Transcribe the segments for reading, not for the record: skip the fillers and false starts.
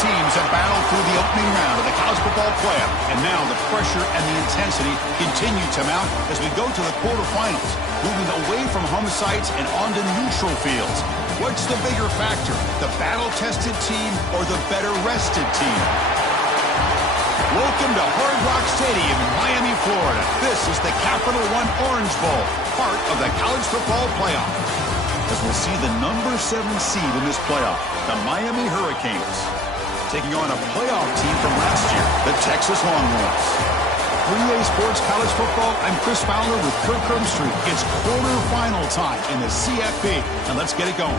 teams have battled through the opening round of the college football playoff, and now the pressure and the intensity continue to mount as we go to the quarterfinals, moving away from home sites and onto neutral fields. What's the bigger factor, the battle-tested team or the better-rested team? Welcome to Hard Rock Stadium in Miami, Florida. This is the Capital One Orange Bowl, part of the college football playoff. As we'll see the number 7 seed in this playoff, the Miami Hurricanes, taking on a playoff team from last year, the Texas Longhorns. For EA Sports College Football, I'm Chris Fowler with Kirk Herbstreit. It's quarterfinal time in the CFP, and let's get it going.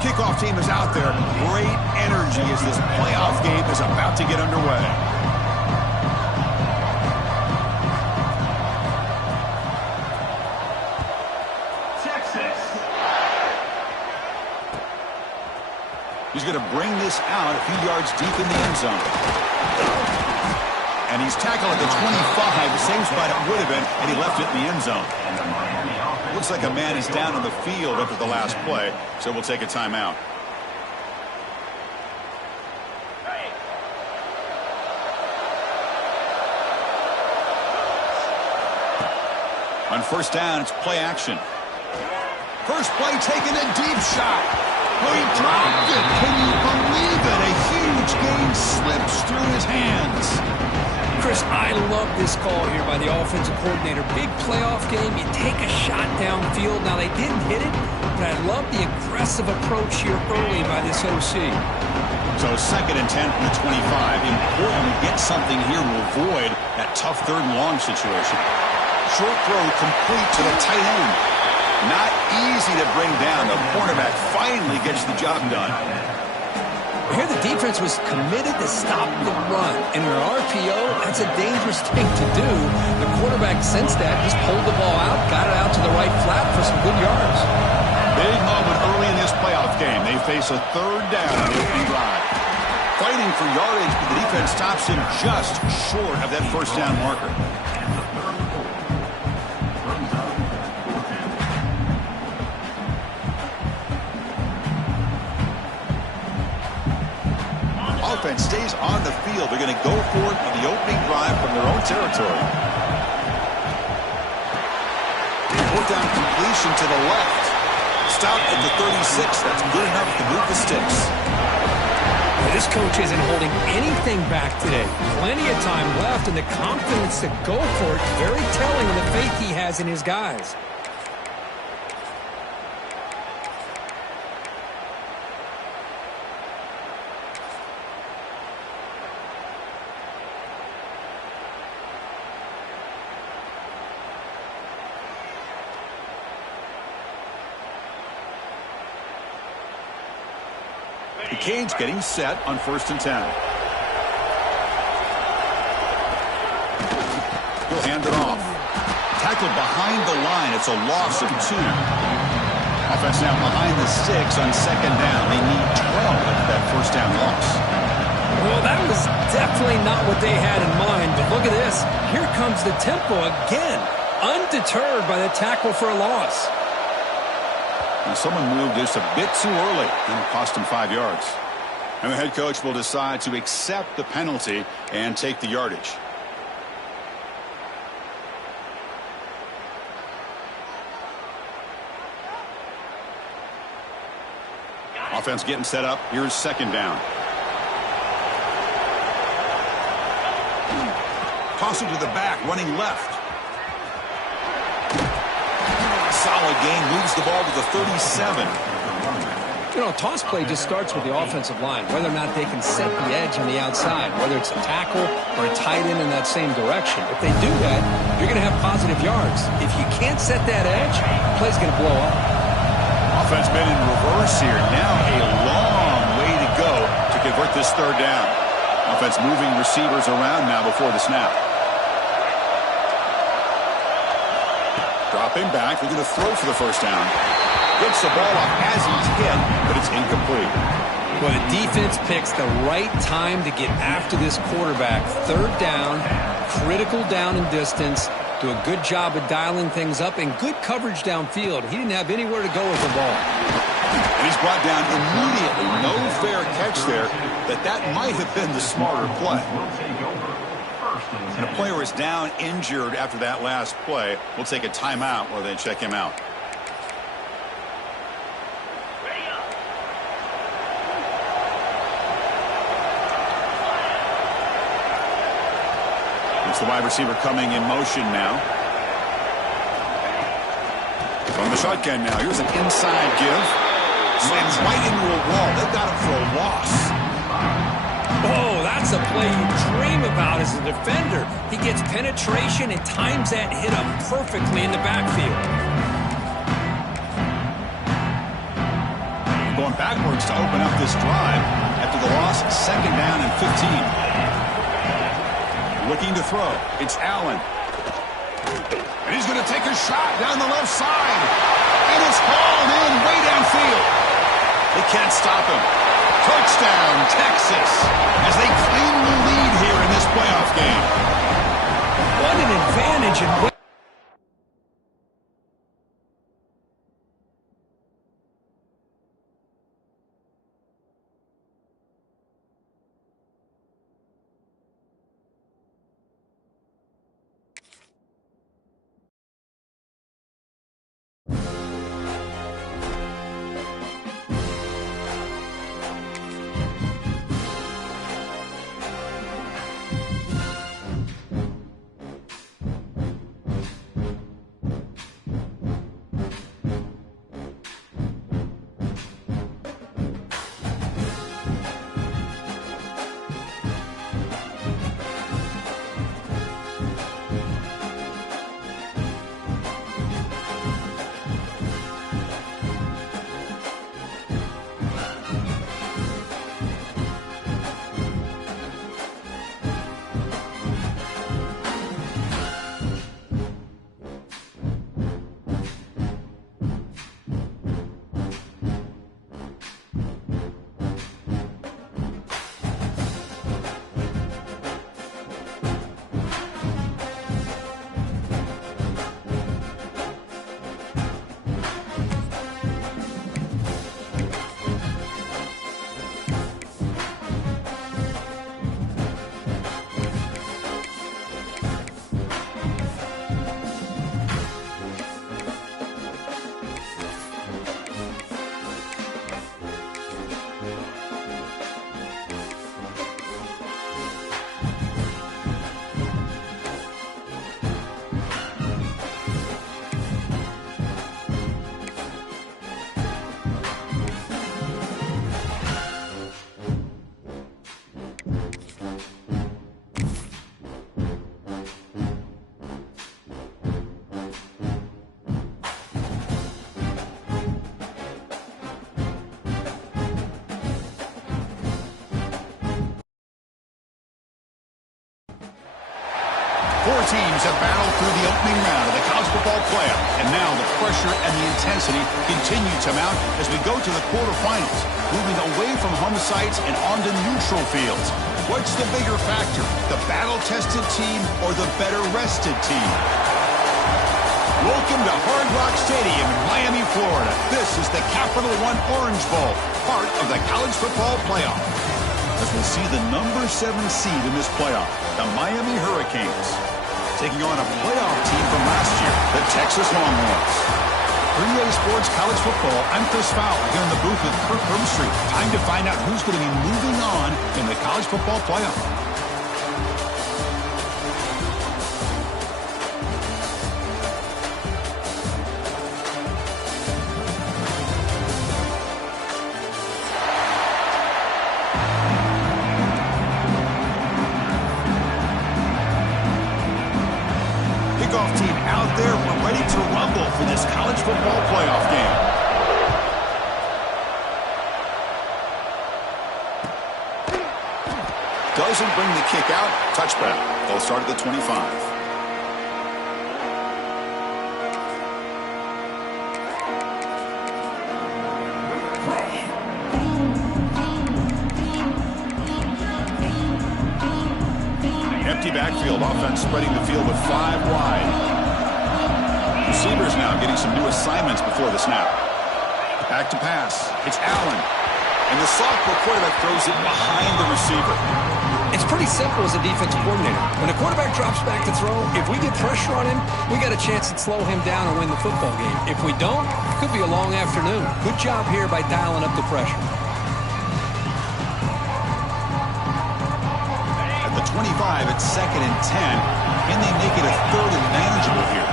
Kickoff team is out there. Great energy as this playoff game is about to get underway. Texas. He's going to bring this out a few yards deep in the end zone. And he's tackled at the 25, the same spot it would have been, and he left it in the end zone. Looks like a man is down on the field after the last play, so we'll take a timeout. On first down, it's play action. First play, taking a deep shot. Oh, he dropped it. Can you believe it? A huge gain slips through his hands. Chris, I love this call here by the offensive coordinator. Big playoff game. You take a shot downfield. Now, they didn't hit it, but I love the aggressive approach here early by this OC. So 2nd and 10 from the 25. Important to get something here to avoid that tough 3rd and long situation. Short throw complete to the tight end. Not easy to bring down. The cornerback finally gets the job done. Here the defense was committed to stop the run. And in an RPO, that's a dangerous thing to do. The quarterback sensed that, just pulled the ball out, got it out to the right flat for some good yards. Big moment early in this playoff game. They face a 3rd down on the opening drive. Fighting for yardage, but the defense stops him just short of that 1st down marker. Offense stays on the field. They're going to go for it on the opening drive from their own territory. Fourth down completion to the left. Stop at the 36. That's good enough to move the sticks. This coach isn't holding anything back today. Plenty of time left, and the confidence to go for it, very telling of the faith he has in his guys. The Canes getting set on 1st and 10. He'll hand it off. Tackled behind the line. It's a loss of 2. Offense now behind the 6 on 2nd down. They need 12 after that 1st down loss. Well, that was definitely not what they had in mind. But look at this. Here comes the tempo again. Undeterred by the tackle for a loss. Now someone moved just a bit too early, and it cost him 5 yards. And the head coach will decide to accept the penalty and take the yardage. Offense getting set up. Here's 2nd down. Toss it to the back, running left. Solid gain, moves the ball to the 37. You know, toss play just starts with the offensive line, whether or not they can set the edge on the outside, whether it's a tackle or a tight end in that same direction. If they do that, you're going to have positive yards. If you can't set that edge, the play's going to blow up. Offense been in reverse here. Now a long way to go to convert this 3rd down. Offense moving receivers around now before the snap. Dropping back. They're going to throw for the first down. Gets the ball off as he's hit, but it's incomplete. Well, the defense picks the right time to get after this quarterback. Third down, critical down and distance. Do a good job of dialing things up and good coverage downfield. He didn't have anywhere to go with the ball. And he's brought down immediately. No fair catch there, but that might have been the smarter play. And a player is down injured after that last play. We'll take a timeout while they check him out. It's the wide receiver coming in motion now. From the shotgun now. Here's an inside give. Slams right into a wall. They've got him for a loss. Oh, that's a play you dream about as a defender. He gets penetration and times that hit up perfectly in the backfield. Going backwards to open up this drive after the loss. Second down and 15. Looking to throw. It's Allen. And he's going to take a shot down the left side. And it's hauled in way downfield. They can't stop him. Touchdown, Texas, as they claim the lead here in this playoff game. What an advantage. And Four teams have battled through the opening round of the college football playoff, and now the pressure and the intensity continue to mount as we go to the quarterfinals, moving away from home sites and onto neutral fields. What's the bigger factor, the battle-tested team or the better-rested team? Welcome to Hard Rock Stadium in Miami, Florida. This is the Capital One Orange Bowl, part of the college football playoff. As we see the number 7 seed in this playoff, the Miami Hurricanes, taking on a playoff team from last year, the Texas Longhorns. For EA Sports College Football, I'm Chris Fowler here in the booth with Kirk Herbstreit. Time to find out who's going to be moving on in the college football playoff. Kickoff team out there. We're ready to rumble for this college football playoff game. doesn't bring the kick out. Touchback. They'll start at the 25. Empty backfield. Offense spreading the field with 5 wide. Receivers now getting some new assignments before the snap. Back to pass. It's Allen. And the sophomore quarterback throws it behind the receiver. It's pretty simple as a defensive coordinator. When a quarterback drops back to throw, if we get pressure on him, we got a chance to slow him down and win the football game. If we don't, it could be a long afternoon. Good job here by dialing up the pressure. At the 25, it's 2nd and 10. Can they make it a 3rd and manageable here?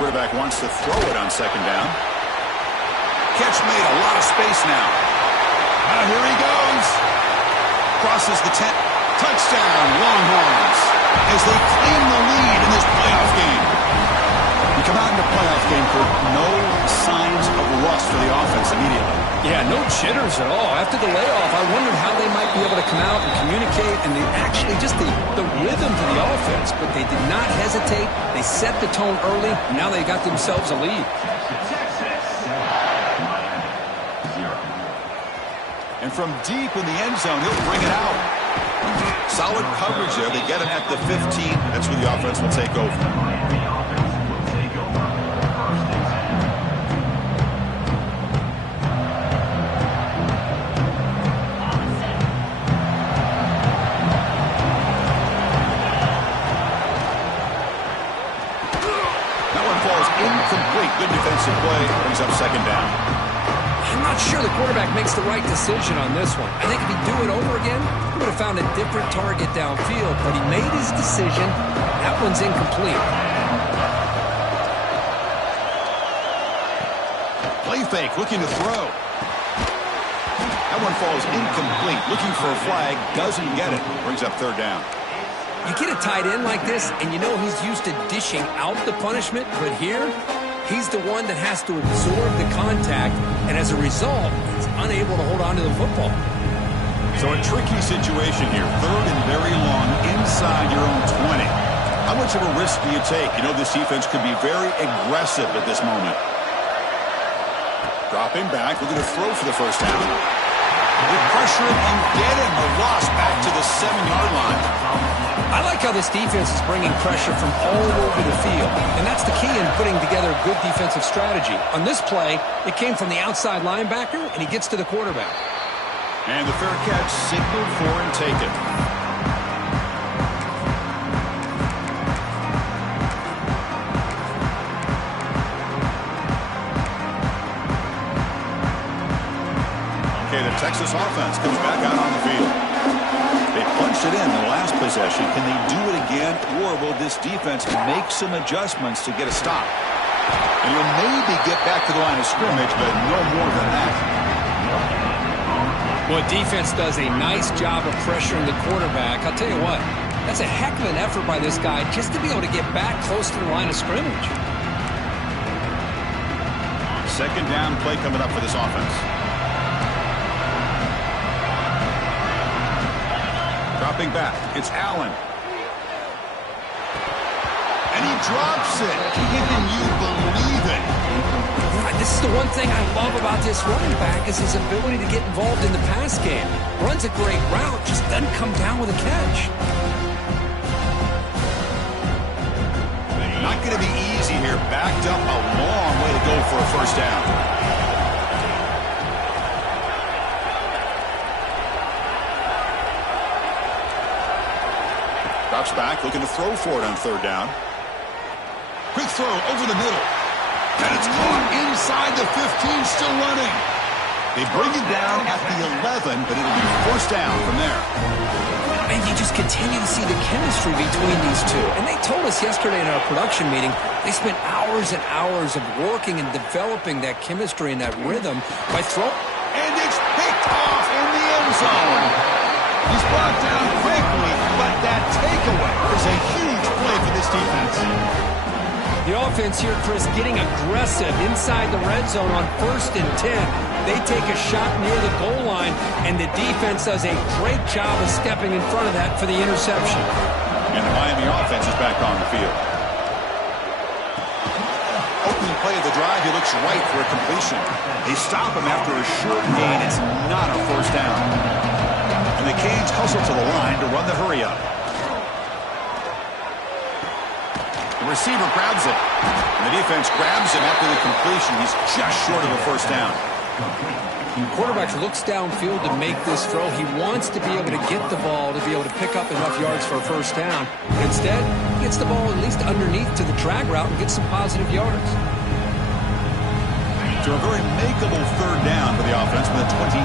Quarterback wants to throw it on 2nd down. Catch made, a lot of space now. Here he goes. Crosses the 10. Touchdown, Longhorns, as they claim the lead in this playoff game. You come out in the playoff game for no signs of rust for the offense immediately. Yeah, no jitters at all. After the layoff, I wondered how they might be able to come out and communicate and actually just the rhythm to the offense. But they did not hesitate. They set the tone early. And now they got themselves a lead. And from deep in the end zone, he'll bring it out. Solid coverage there. They get it at the 15. That's where the offense will take over. Incomplete. Good defensive play. Brings up 2nd down. I'm not sure the quarterback makes the right decision on this one. I think if he'd do it over again, he would have found a different target downfield. But he made his decision. That one's incomplete. Play fake. Looking to throw. That one falls incomplete. Looking for a flag. Doesn't get it. Brings up 3rd down. You get a tight end like this, and you know he's used to dishing out the punishment, but here, he's the one that has to absorb the contact, and as a result, he's unable to hold on to the football. So a tricky situation here. 3rd and very long inside your own 20. How much of a risk do you take? You know this defense could be very aggressive at this moment. Dropping back, looking to throw for the 1st down. They pressure him and get him. A loss back to the 7-yard line. I like how this defense is bringing pressure from all over the field, and that's the key in putting together a good defensive strategy. On this play, it came from the outside linebacker, and he gets to the quarterback. And the fair catch signaled for and taken. Okay, the Texas offense comes back out on the field. They punched it in the last possession. Can they do it again, or will this defense make some adjustments to get a stop? And you'll maybe get back to the line of scrimmage, but no more than that. Well, defense does a nice job of pressuring the quarterback. I'll tell you what, that's a heck of an effort by this guy just to be able to get back close to the line of scrimmage. 2nd down play coming up for this offense. Dropping back, it's Allen. And he drops it. Can you believe it? This is the one thing I love about this running back is his ability to get involved in the pass game. Runs a great route, just doesn't come down with a catch. Not going to be easy here. Backed up a long way to go for a 1st down. Drops back, looking to throw for it on 3rd down. Quick throw over the middle. And it's caught inside the 15, still running. They bring it down at the 11, but it'll be 1st down from there. And you just continue to see the chemistry between these two. And they told us yesterday in our production meeting, they spent hours and hours of working and developing that chemistry and that rhythm by throwing. And it's picked off in the end zone. He's brought down quickly, but that takeaway is a huge play for this defense. The offense here, Chris, getting aggressive inside the red zone on 1st and 10. They take a shot near the goal line, and the defense does a great job of stepping in front of that for the interception. And the Miami offense is back on the field. Opening play of the drive, he looks right for a completion. They stop him after a short gain. It's not a first down. And the Canes hustle to the line to run the hurry up. The receiver grabs it. And the defense grabs him after the completion. He's just short of a first down. The quarterback looks downfield to make this throw. He wants to be able to get the ball to be able to pick up enough yards for a first down. But instead, he gets the ball at least underneath to the drag route and gets some positive yards. To a very makeable third down for the offense with a 29.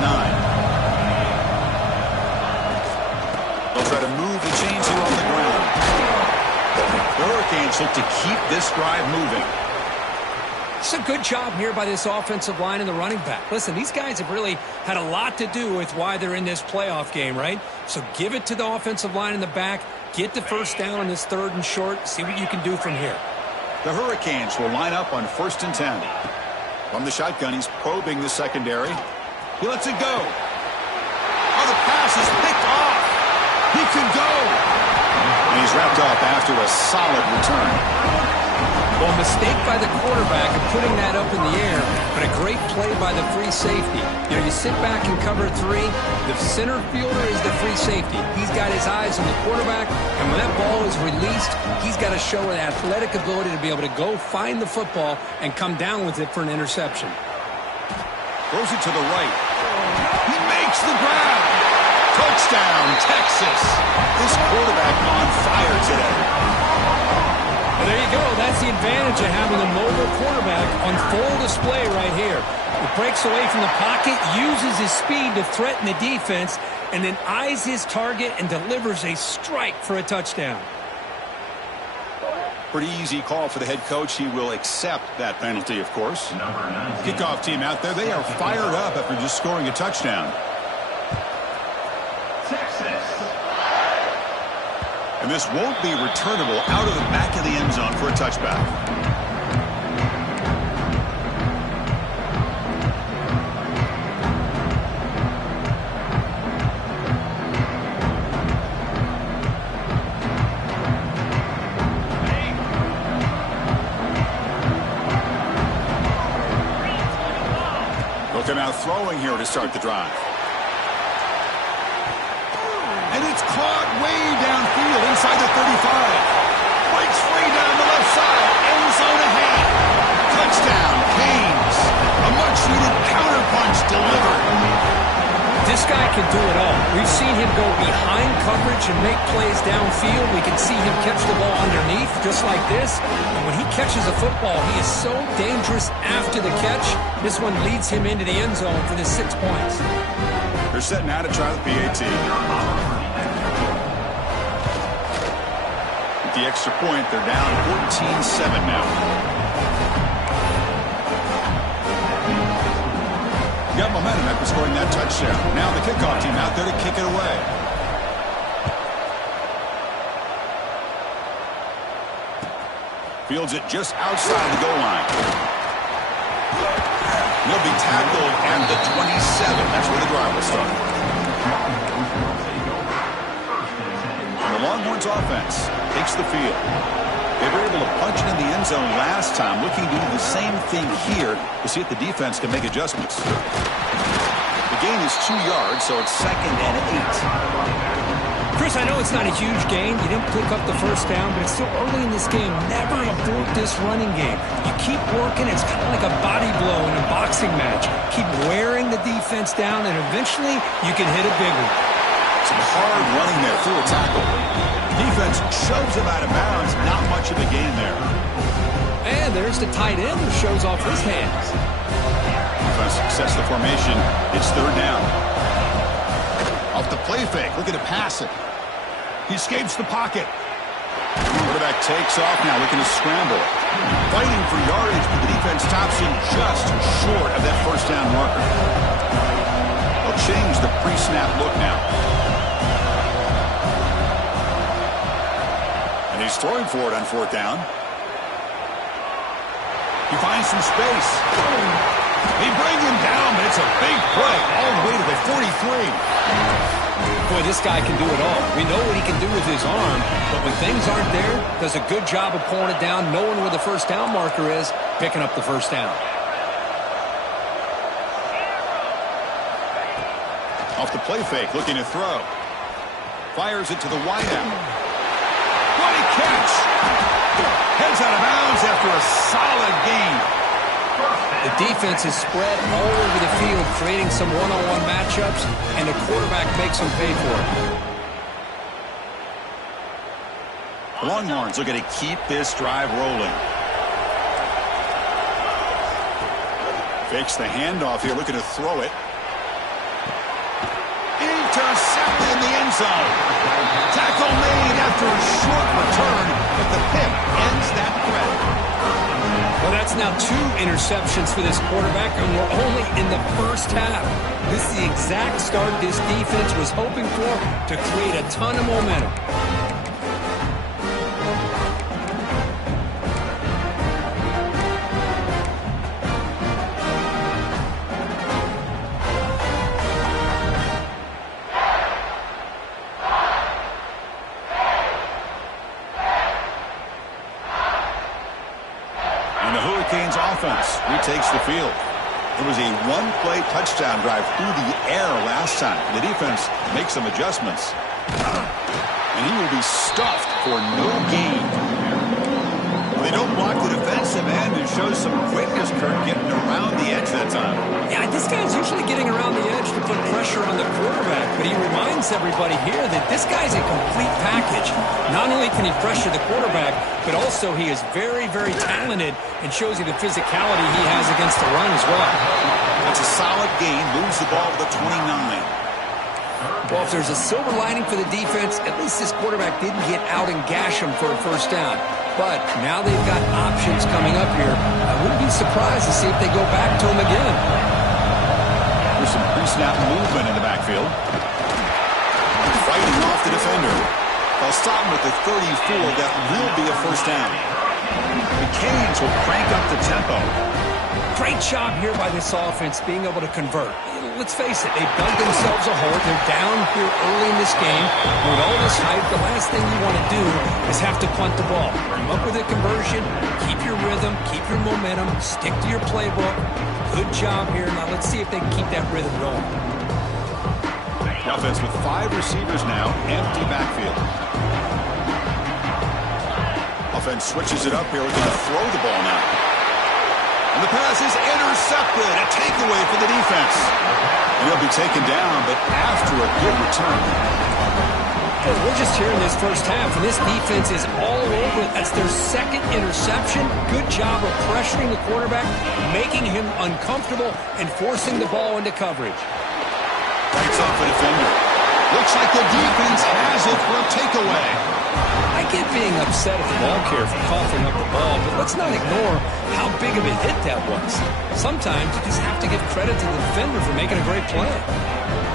They'll try to move the chains here on the ground. The Hurricanes look to keep this drive moving. It's a good job here by this offensive line and the running back. Listen, these guys have really had a lot to do with why they're in this playoff game, right? So give it to the offensive line in the back. Get the first down on this 3rd and short. See what you can do from here. The Hurricanes will line up on 1st and 10. From the shotgun, he's probing the secondary. He lets it go. Oh, the pass is picked off. He can go. And he's wrapped up after a solid return. Well, a mistake by the quarterback of putting that up in the air, but a great play by the free safety. You know, you sit back and cover 3. The center fielder is the free safety. He's got his eyes on the quarterback, and when that ball is released, he's got to show an athletic ability to be able to go find the football and come down with it for an interception. Throws it to the right. He makes the grab. Touchdown, Texas. This quarterback on fire today. Well, there you go. That's the advantage of having a mobile quarterback on full display right here. He breaks away from the pocket, uses his speed to threaten the defense, and then eyes his target and delivers a strike for a touchdown. Pretty easy call for the head coach. He will accept that penalty, of course. Kickoff team out there. They are fired up after just scoring a touchdown. And this won't be returnable out of the back of the end zone for a touchback. They'll come out throwing here to start the drive. And it's caught way downfield inside the 35. Breaks free down the left side. End zone ahead. Touchdown, Canes. A much-needed counterpunch delivered. This guy can do it all. We've seen him go behind coverage and make plays downfield. We can see him catch the ball underneath just like this. And when he catches a football, he is so dangerous after the catch. This one leads him into the end zone for the 6 points. They're setting out to try the PAT. With the extra point, they're down 14-7 now. Got momentum after scoring that touchdown. Now the kickoff team out there to kick it away. Fields it just outside the goal line. He'll be tackled at the 27. That's where the drive will start. And the Longhorns offense takes the field. They were able to punch it in the end zone last time, looking to do the same thing here to see if the defense can make adjustments. The gain is 2 yards, so it's 2nd and 8. Chris, I know it's not a huge gain. You didn't pick up the first down, but it's still early in this game. Never abort this running game. You keep working. It's kind of like a body blow in a boxing match. Keep wearing the defense down, and eventually you can hit a big one. Some hard running there through a tackle. Defense shoves him out of bounds. Not much of a gain there. And there's the tight end who shows off his hands. Trying to success the formation. It's 3rd down. Off the play fake. Looking to pass it. He escapes the pocket. Quarterback takes off now, looking to scramble. Fighting for yardage, but the defense stops him just short of that first down marker. They'll change the pre-snap look now. And he's throwing for it on 4th down. He finds some space. He brings him down, but it's a big play all the way to the 43. Boy, this guy can do it all. We know what he can do with his arm, but when things aren't there, does a good job of pulling it down, knowing where the first down marker is, picking up the first down. Off the play fake, looking to throw. Fires it to the wideout. What a catch! Heads out of bounds after a solid gain. The defense is spread all over the field, creating some one-on-one matchups, and the quarterback makes them pay for it. Longhorns looking to keep this drive rolling. Fakes the handoff here, looking to throw it. Intercepted in the end zone. Tackle made after a short return, but the pick ends that threat. Well, that's now 2 interceptions for this quarterback, and we're only in the first half. This is the exact start this defense was hoping for to create a ton of momentum. Offense retakes the field. It was a one-play touchdown drive through the air last time. The defense makes some adjustments. And he will be stuffed for no gain. They don't block the defensive end and show some quickness, Kirk, getting around the edge that time. Yeah, this guy's usually getting around the edge to put pressure on the quarterback, but he reminds everybody here that this guy's a complete package. Not only can he pressure the quarterback, but also he is very, very talented and shows you the physicality he has against the run as well. That's a solid gain, moves the ball to the 29. Well, if there's a silver lining for the defense, at least this quarterback didn't get out and gash him for a first down. But now they've got options coming up here. I wouldn't be surprised to see if they go back to him again. There's some pre-snap movement in the backfield. Fighting off the defender. They'll stop him at the 34. That will be a first down. The Canes will crank up the tempo. Great job here by this offense being able to convert. Let's face it, they've dug themselves a hole. They're down here early in this game. With all this hype, the last thing you want to do is have to punt the ball. Come up with a conversion, keep your rhythm, keep your momentum, stick to your playbook. Good job here. Now let's see if they can keep that rhythm going. The offense with 5 receivers now, empty backfield. Offense switches it up here, looking to throw the ball now. And the pass is intercepted. A takeaway for the defense. And he'll be taken down, but after a good return. Well, we're just here in this first half, and this defense is all over it. That's their second interception. Good job of pressuring the quarterback, making him uncomfortable, and forcing the ball into coverage. Breaks off a defender. Looks like the defense has it for a takeaway. I get being upset at the ball carrier for coughing up the ball, but let's not ignore how big of a hit that was. Sometimes you just have to give credit to the defender for making a great play.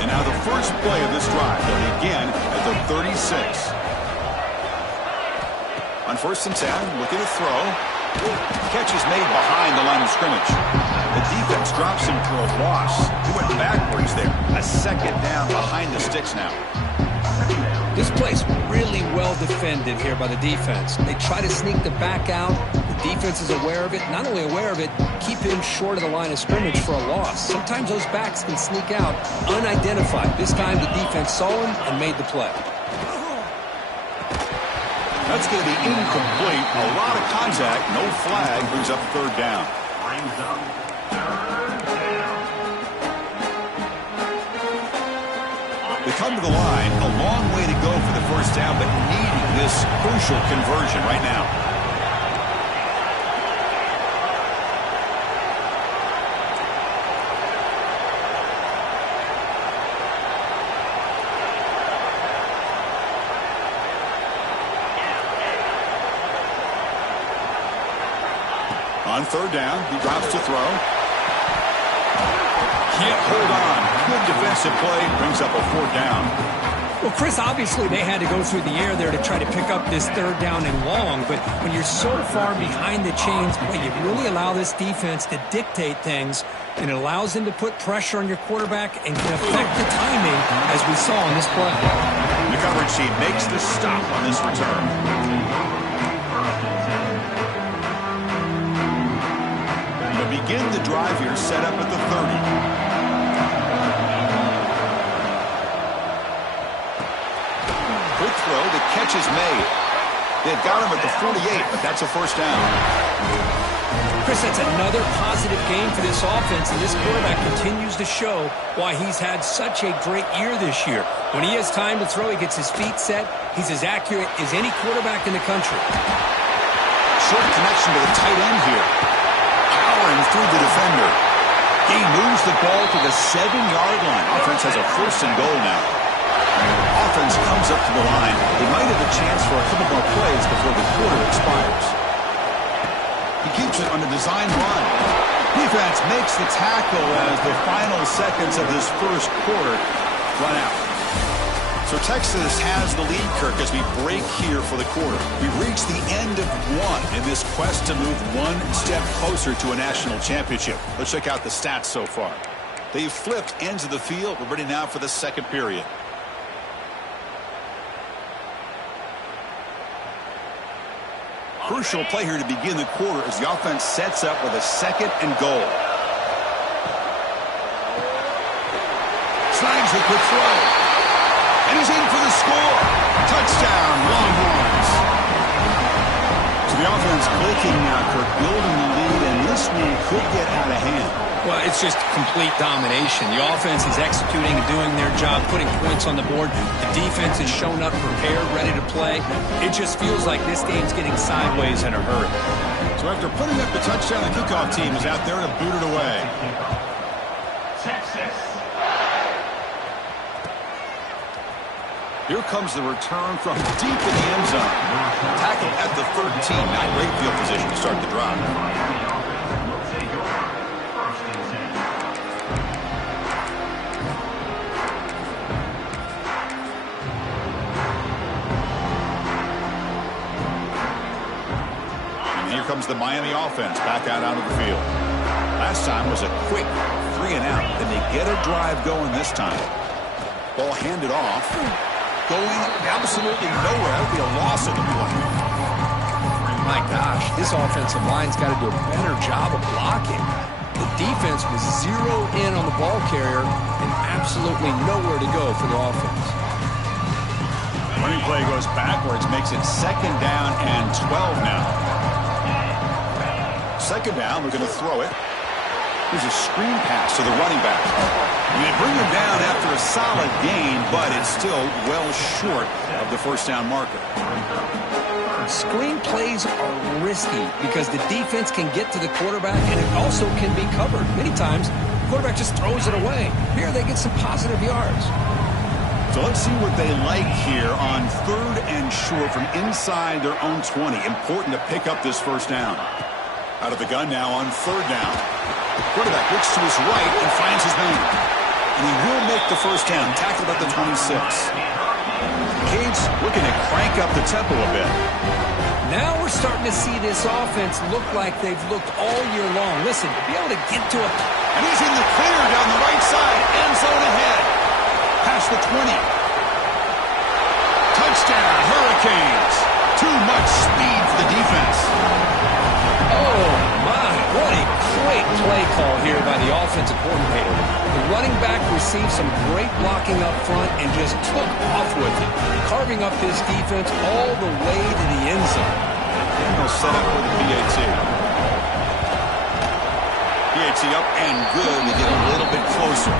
And now the first play of this drive, they'll begin at the 36. On 1st and 10, looking to throw. Catch is made behind the line of scrimmage. The defense drops him for a loss. He went backwards there. A second down behind the sticks now. This play's really well defended here by the defense. They try to sneak the back out. The defense is aware of it. Not only aware of it, keep him short of the line of scrimmage for a loss. Sometimes those backs can sneak out unidentified. This time the defense saw him and made the play. That's going to be incomplete. A lot of contact. No flag. Brings up 3rd down. They come to the line, a long way to go for the first down, but needing this crucial conversion right now. On 3rd down, he drops to throw. Can't hold on. Good defensive play. Brings up a 4th down. Well, Chris, obviously they had to go through the air there to try to pick up this third down and long, but when you're so far behind the chains, boy, you really allow this defense to dictate things, and it allows them to put pressure on your quarterback and can affect the timing, as we saw in this play. The coverage team makes the stop on this return. To begin the drive here, set up at the 30. Quick throw, the catch is made. They've got him at the 48, but that's a first down. Chris, that's another positive game for this offense, and this quarterback continues to show why he's had such a great year this year. When he has time to throw, he gets his feet set. He's as accurate as any quarterback in the country. Short connection to the tight end here. Powering through the defender. He moves the ball to the 7-yard line. Offense has a first and goal now. Offense comes up to the line. They might have a chance for a couple more plays before the quarter expires. He keeps it on the design run. Defense makes the tackle as the final seconds of this first quarter run out. So Texas has the lead, Kirk, as we break here for the quarter. We've reached the end of one in this quest to move one step closer to a national championship. Let's check out the stats so far. They've flipped ends of the field. We're ready now for the second period. Crucial play here to begin the quarter as the offense sets up with a second and goal. Slides the quick throw. And he's in for the score. Touchdown, Longhorns. So the offense clicking now, Kirk, building the lead, and this one could get out of hand. Well, it's just complete domination. The offense is executing and doing their job, putting points on the board. The defense is shown up prepared, ready to play. It just feels like this game's getting sideways in a hurry. So after putting up the touchdown, the kickoff team is out there to boot it away. Texas. Here comes the return from deep in the end zone. Tackle at the 13. Not great field position to start the drive. Here comes the Miami offense back out onto the field. Last time was a quick 3 and out. Then they get a drive going this time. Ball handed off. Going absolutely nowhere. That would be a loss of the play. My gosh, this offensive line's got to do a better job of blocking. The defense was zeroed in on the ball carrier and absolutely nowhere to go for the offense. Running play goes backwards, makes it second down and 12 now. Second down, we're going to throw it. Here's a screen pass to the running back. And they bring him down after a solid gain, but it's still well short of the first down marker. Screen plays are risky because the defense can get to the quarterback and it also can be covered. Many times, the quarterback just throws it away. Here they get some positive yards. So let's see what they like here on third and short from inside their own 20. Important to pick up this first down. Out of the gun now on third down. Quarterback looks to his right and finds his man. And he will make the first down. Tackled at the 26. Cade's looking to crank up the tempo a bit. Now we're starting to see this offense look like they've looked all year long. Listen, to be able to get to it. And he's in the clear down the right side. End zone ahead. Past the 20. Touchdown, Hurricanes. Too much speed for the defense. Oh, my. What a great play call here by the offensive coordinator. The running back received some great blocking up front and just took off with it, carving up this defense all the way to the end zone. And they'll set up with the PAT. PAT up and good to get a little bit closer.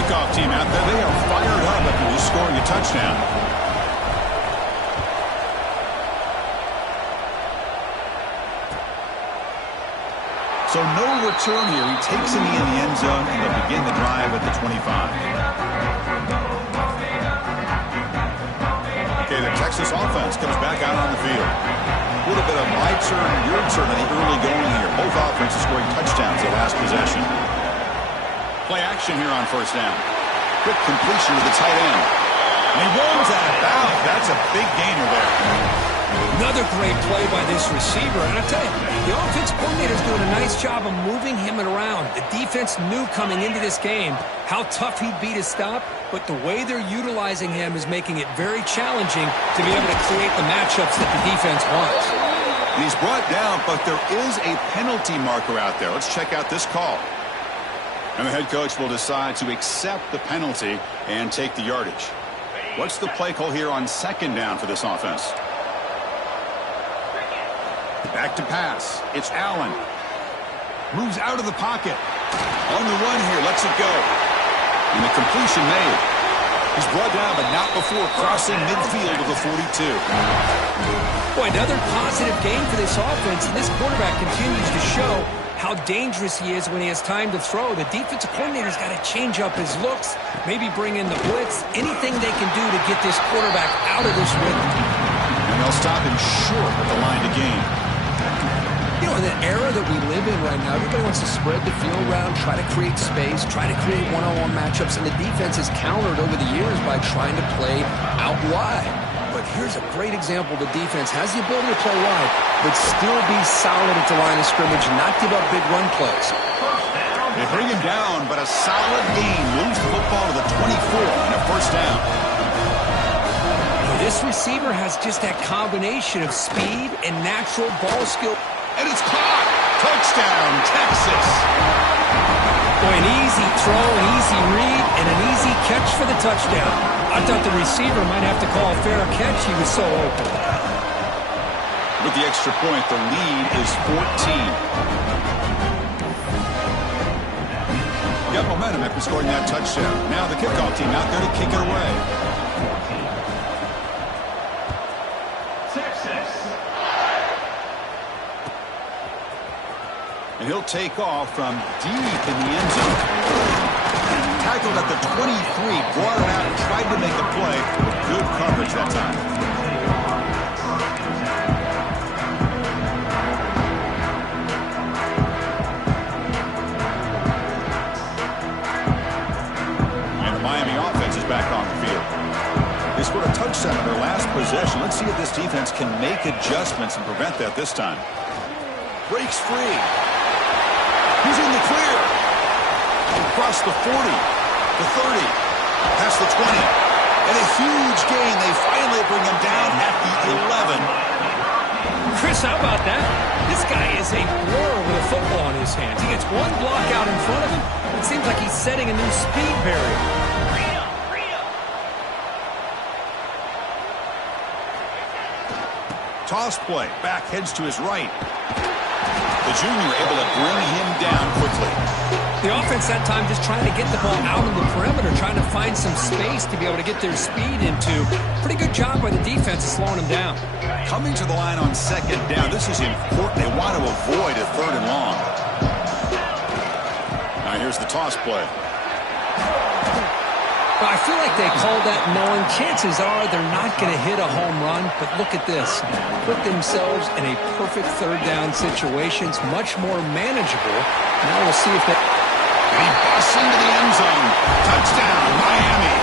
Kickoff team out there. They are fired up after just scoring a touchdown. So no return here. He takes him in the end zone, and they'll begin the drive at the 25. Okay, the Texas offense comes back out on the field. A little bit of my turn, your turn in the early going here. Both offenses scoring touchdowns their last possession. Play action here on first down. Quick completion to the tight end. And he rolls out of bounds. That's a big gainer there. Another great play by this receiver. And I tell you, the offense coordinator's doing a nice job of moving him around. The defense knew coming into this game how tough he'd be to stop, but the way they're utilizing him is making it very challenging to be able to create the matchups that the defense wants. And he's brought down, but there is a penalty marker out there. Let's check out this call. And the head coach will decide to accept the penalty and take the yardage. What's the play call here on second down for this offense? Back to pass. It's Allen. Moves out of the pocket. On the run here. Lets it go. And the completion made. He's brought down, but not before crossing midfield of the 42. Boy, another positive game for this offense. And this quarterback continues to show how dangerous he is when he has time to throw. The defensive coordinator's got to change up his looks, maybe bring in the blitz, anything they can do to get this quarterback out of this rhythm. And they'll stop him short at the line to gain. You know, in the era that we live in right now, everybody wants to spread the field around, try to create space, try to create one-on-one matchups, and the defense has countered over the years by trying to play out wide. But here's a great example. The defense has the ability to play wide, but still be solid at the line of scrimmage, not give up big run plays. They bring him down, but a solid gain moves the football to the 24 and a first down. This receiver has just that combination of speed and natural ball skill. And it's caught. Touchdown, Texas. Boy, an easy throw, an easy read, and an easy catch for the touchdown. I thought the receiver might have to call a fair catch. He was so open. With the extra point, the lead is 14. Got momentum after scoring that touchdown. Now the kickoff team out there to kick it away. And he'll take off from deep in the end zone. Tackled at the 23, brought it out and tried to make a play with good coverage that time. And the Miami offense is back on the field. They scored a touchdown on their last possession. Let's see if this defense can make adjustments and prevent that this time. Breaks free. He's in the clear. Across the 40, the 30, past the 20. And a huge gain. They finally bring him down at the 11. Chris, how about that? This guy is a blur with a football in his hands. He gets one block out in front of him. It seems like he's setting a new speed barrier. Toss play. Back heads to his right. The junior able to bring him down quickly. The offense that time just trying to get the ball out on the perimeter, trying to find some space to be able to get their speed into. Pretty good job by the defense slowing him down. Coming to the line on second down. This is important. They want to avoid a third and long. Now here's the toss play. Well, I feel like they called that knowing chances are they're not going to hit a home run, but look at this. Put themselves in a perfect third down situation. It's much more manageable. Now we'll see if they... He busts into the end zone. Touchdown, Miami.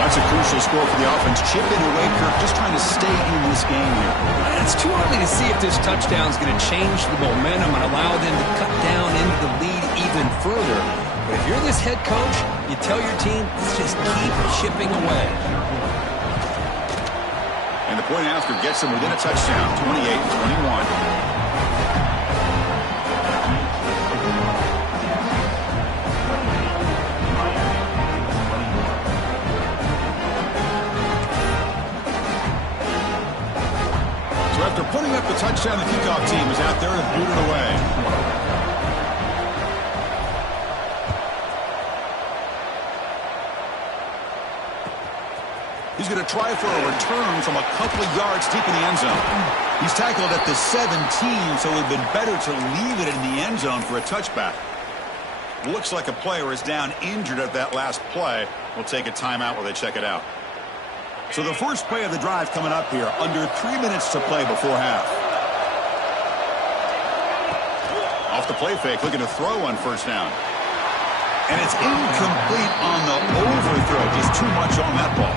That's a crucial score for the offense. Chipping away, Kirk, just trying to stay in this game here. It's too early to see if this touchdown is going to change the momentum and allow them to cut down into the lead even further. But if you're this head coach, you tell your team, let's just keep chipping away. And the point after gets them within a touchdown, 28-21. So after putting up the touchdown, the kickoff team is out there to boot it away. He's going to try for a return from a couple of yards deep in the end zone. He's tackled at the 17, so it would have been better to leave it in the end zone for a touchback. Looks like a player is down injured at that last play. We'll take a timeout while they check it out. So the first play of the drive coming up here, under 3 minutes to play before half. Off the play fake, looking to throw on first down. And it's incomplete on the overthrow. Just too much on that ball.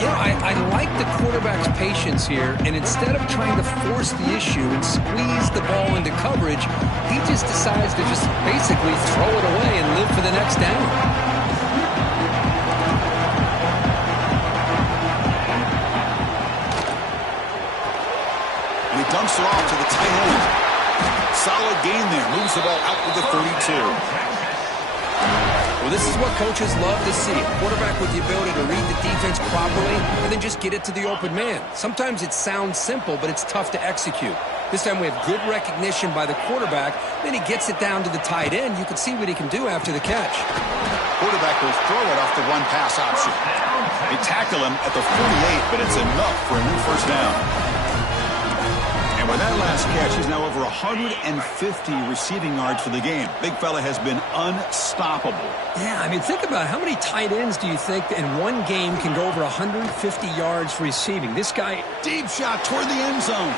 Yeah, I like the quarterback's patience here, and instead of trying to force the issue and squeeze the ball into coverage, he just decides to just basically throw it away and live for the next down. And he dumps it off to the tight end. Solid gain there. Moves the ball out to the 32. Well, this is what coaches love to see. A quarterback with the ability to read the defense properly and then just get it to the open man. Sometimes it sounds simple, but it's tough to execute. This time we have good recognition by the quarterback. Then he gets it down to the tight end. You can see what he can do after the catch. Quarterback will throw it off the one pass option. They tackle him at the 48, but it's enough for a new first down. And with that last catch, he's now over 150 receiving yards for the game. Big fella has been unstoppable. Yeah, I mean, think about it. How many tight ends do you think in one game can go over 150 yards receiving? This guy... Deep shot toward the end zone.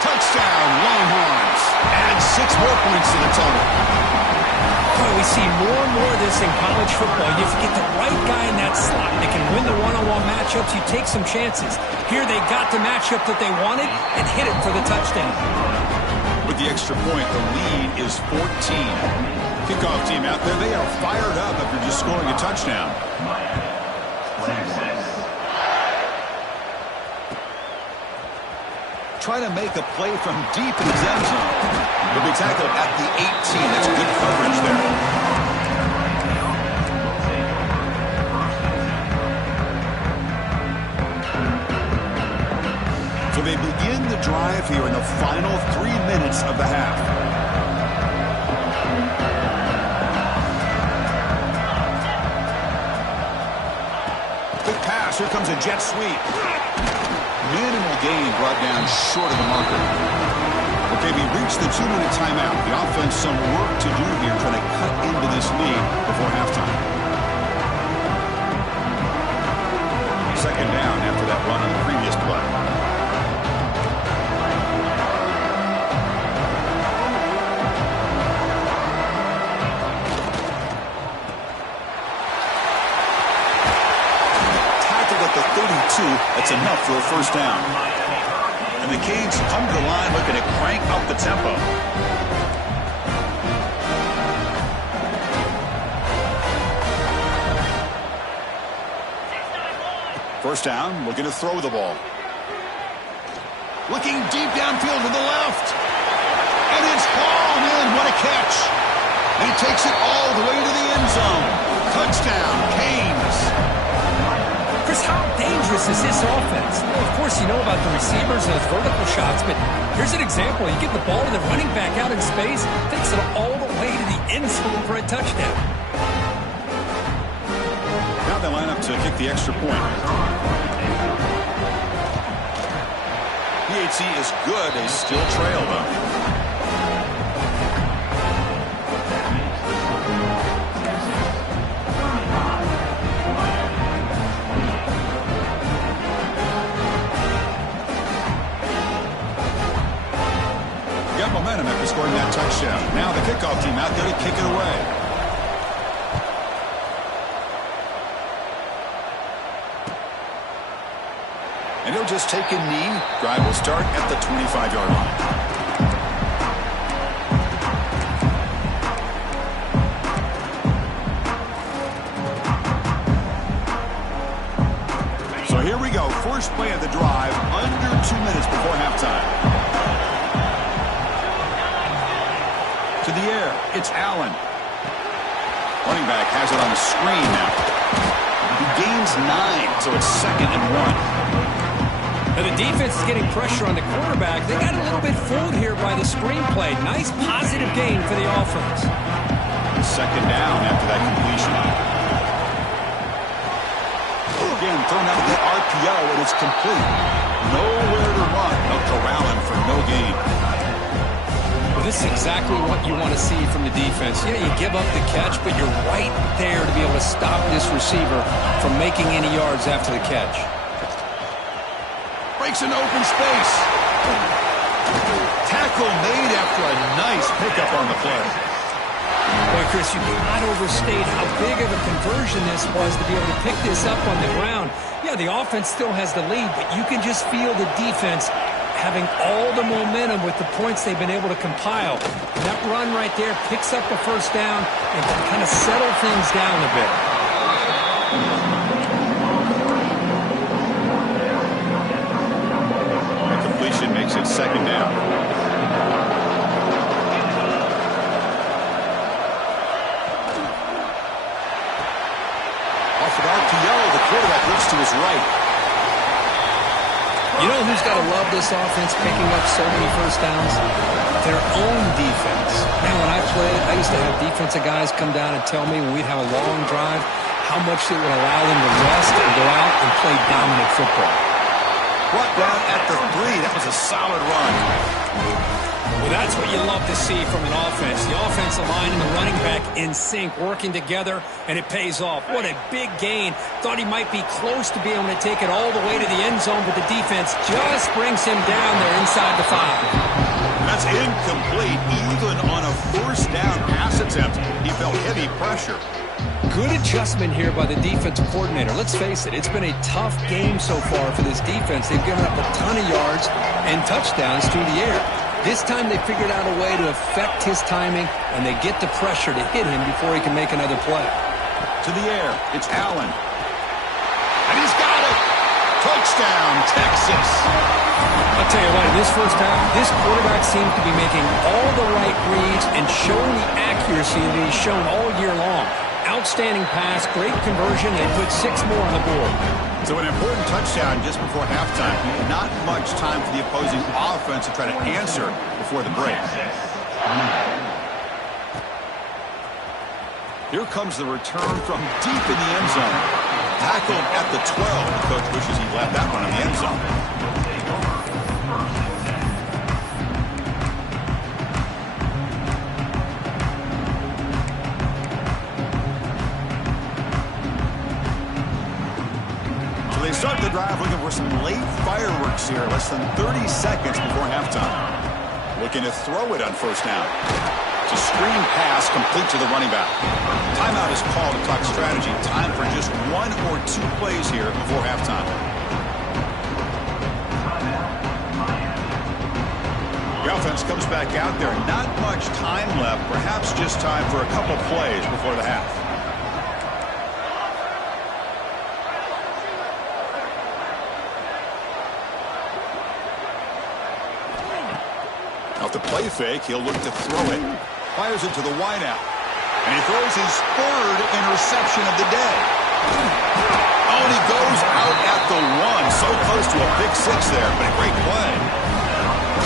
Touchdown, Longhorns. Add 6 more points to the total. Boy, we see more and more of this in college football. You get the right guy in that slot that can win the one-on-one matchups. You take some chances. Here they got the matchup that they wanted and hit it for the touchdown. With the extra point, the lead is 14. Kickoff team out there, they are fired up after just scoring a touchdown. Trying to make a play from deep in his end zone. He'll be tackled at the 18. That's good coverage there. So they begin the drive here in the final 3 minutes of the half. Good pass. Here comes a jet sweep. Minimal gain brought down short of the marker. Okay, we reached the 2-minute timeout. The offense some work to do here trying to cut into this lead before halftime. Second down after that run on the previous play. The 32, that's enough for a first down. And the Canes come to the line looking to crank up the tempo. First down, looking to throw the ball. Looking deep downfield to the left. And it's hauled in. What a catch. And he takes it all the way to the end zone. Touchdown, Canes. Chris, how dangerous is this offense? Well, of course, you know about the receivers and those vertical shots, but here's an example. You get the ball and the running back out in space, takes it all the way to the end zone for a touchdown. Now they line up to kick the extra point. PHC is good. They still trail, though. Momentum after scoring that touchdown. Now the kickoff team out there to kick it away. And he'll just take a knee. Drive will start at the 25-yard line. So here we go. First play of the drive, under 2 minutes before halftime. To the air, it's Allen. Running back has it on the screen now. He gains 9, so it's 2nd and 1. Now the defense is getting pressure on the quarterback. They got a little bit fooled here by the screenplay. Nice positive gain for the offense. Second down after that completion. Again, thrown out of the RPO, and it's complete. Nowhere to run. They'll corral him for no gain. This is exactly what you want to see from the defense. Yeah, you give up the catch, but you're right there to be able to stop this receiver from making any yards after the catch. Breaks an open space. Tackle made after a nice pickup on the play. Boy, Chris, you cannot overstate how big of a conversion this was to be able to pick this up on the ground. Yeah, the offense still has the lead, but you can just feel the defense having all the momentum with the points they've been able to compile. And that run right there picks up a first down and can kind of settle things down a bit. The completion makes it second down. Off an RPO, the quarterback looks to his right. You know who's got to love this offense picking up so many first downs? Their own defense. Man, when I played, I used to have defensive guys come down and tell me when we'd have a long drive how much it would allow them to rest and go out and play dominant football. Brought down at the 3. That was a solid run. Well, that's what you love to see from an offense. The offensive line and the running back in sync, working together, and it pays off. What a big gain. Thought he might be close to being able to take it all the way to the end zone, but the defense just brings him down there inside the 5. That's incomplete. Even on a first down pass attempt, he felt heavy pressure. Good adjustment here by the defensive coordinator. Let's face it, it's been a tough game so far for this defense. They've given up a ton of yards and touchdowns through the air. This time they figured out a way to affect his timing, and they get the pressure to hit him before he can make another play. To the air, it's Allen. And he's got it! Touchdown, Texas! I'll tell you what, in this first half, this quarterback seems to be making all the right reads and showing the accuracy that he's shown all year long. Outstanding pass, great conversion, and put 6 more on the board. So an important touchdown just before halftime. Not much time for the opposing offense to try to answer before the break. Here comes the return from deep in the end zone. Tackled at the 12. The coach wishes he left that one in the end zone. They start the drive looking for some late fireworks here, less than 30 seconds before halftime. Looking to throw it on first down. It's a screen pass complete to the running back. Timeout is called to talk strategy. Time for just 1 or 2 plays here before halftime. The offense comes back out there. Not much time left. Perhaps just time for a couple plays before the half. The play fake, he'll look to throw it. Fires it to the wideout. And he throws his 3rd interception of the day. Oh, and he goes out at the 1. So close to a pick 6 there, but a great play.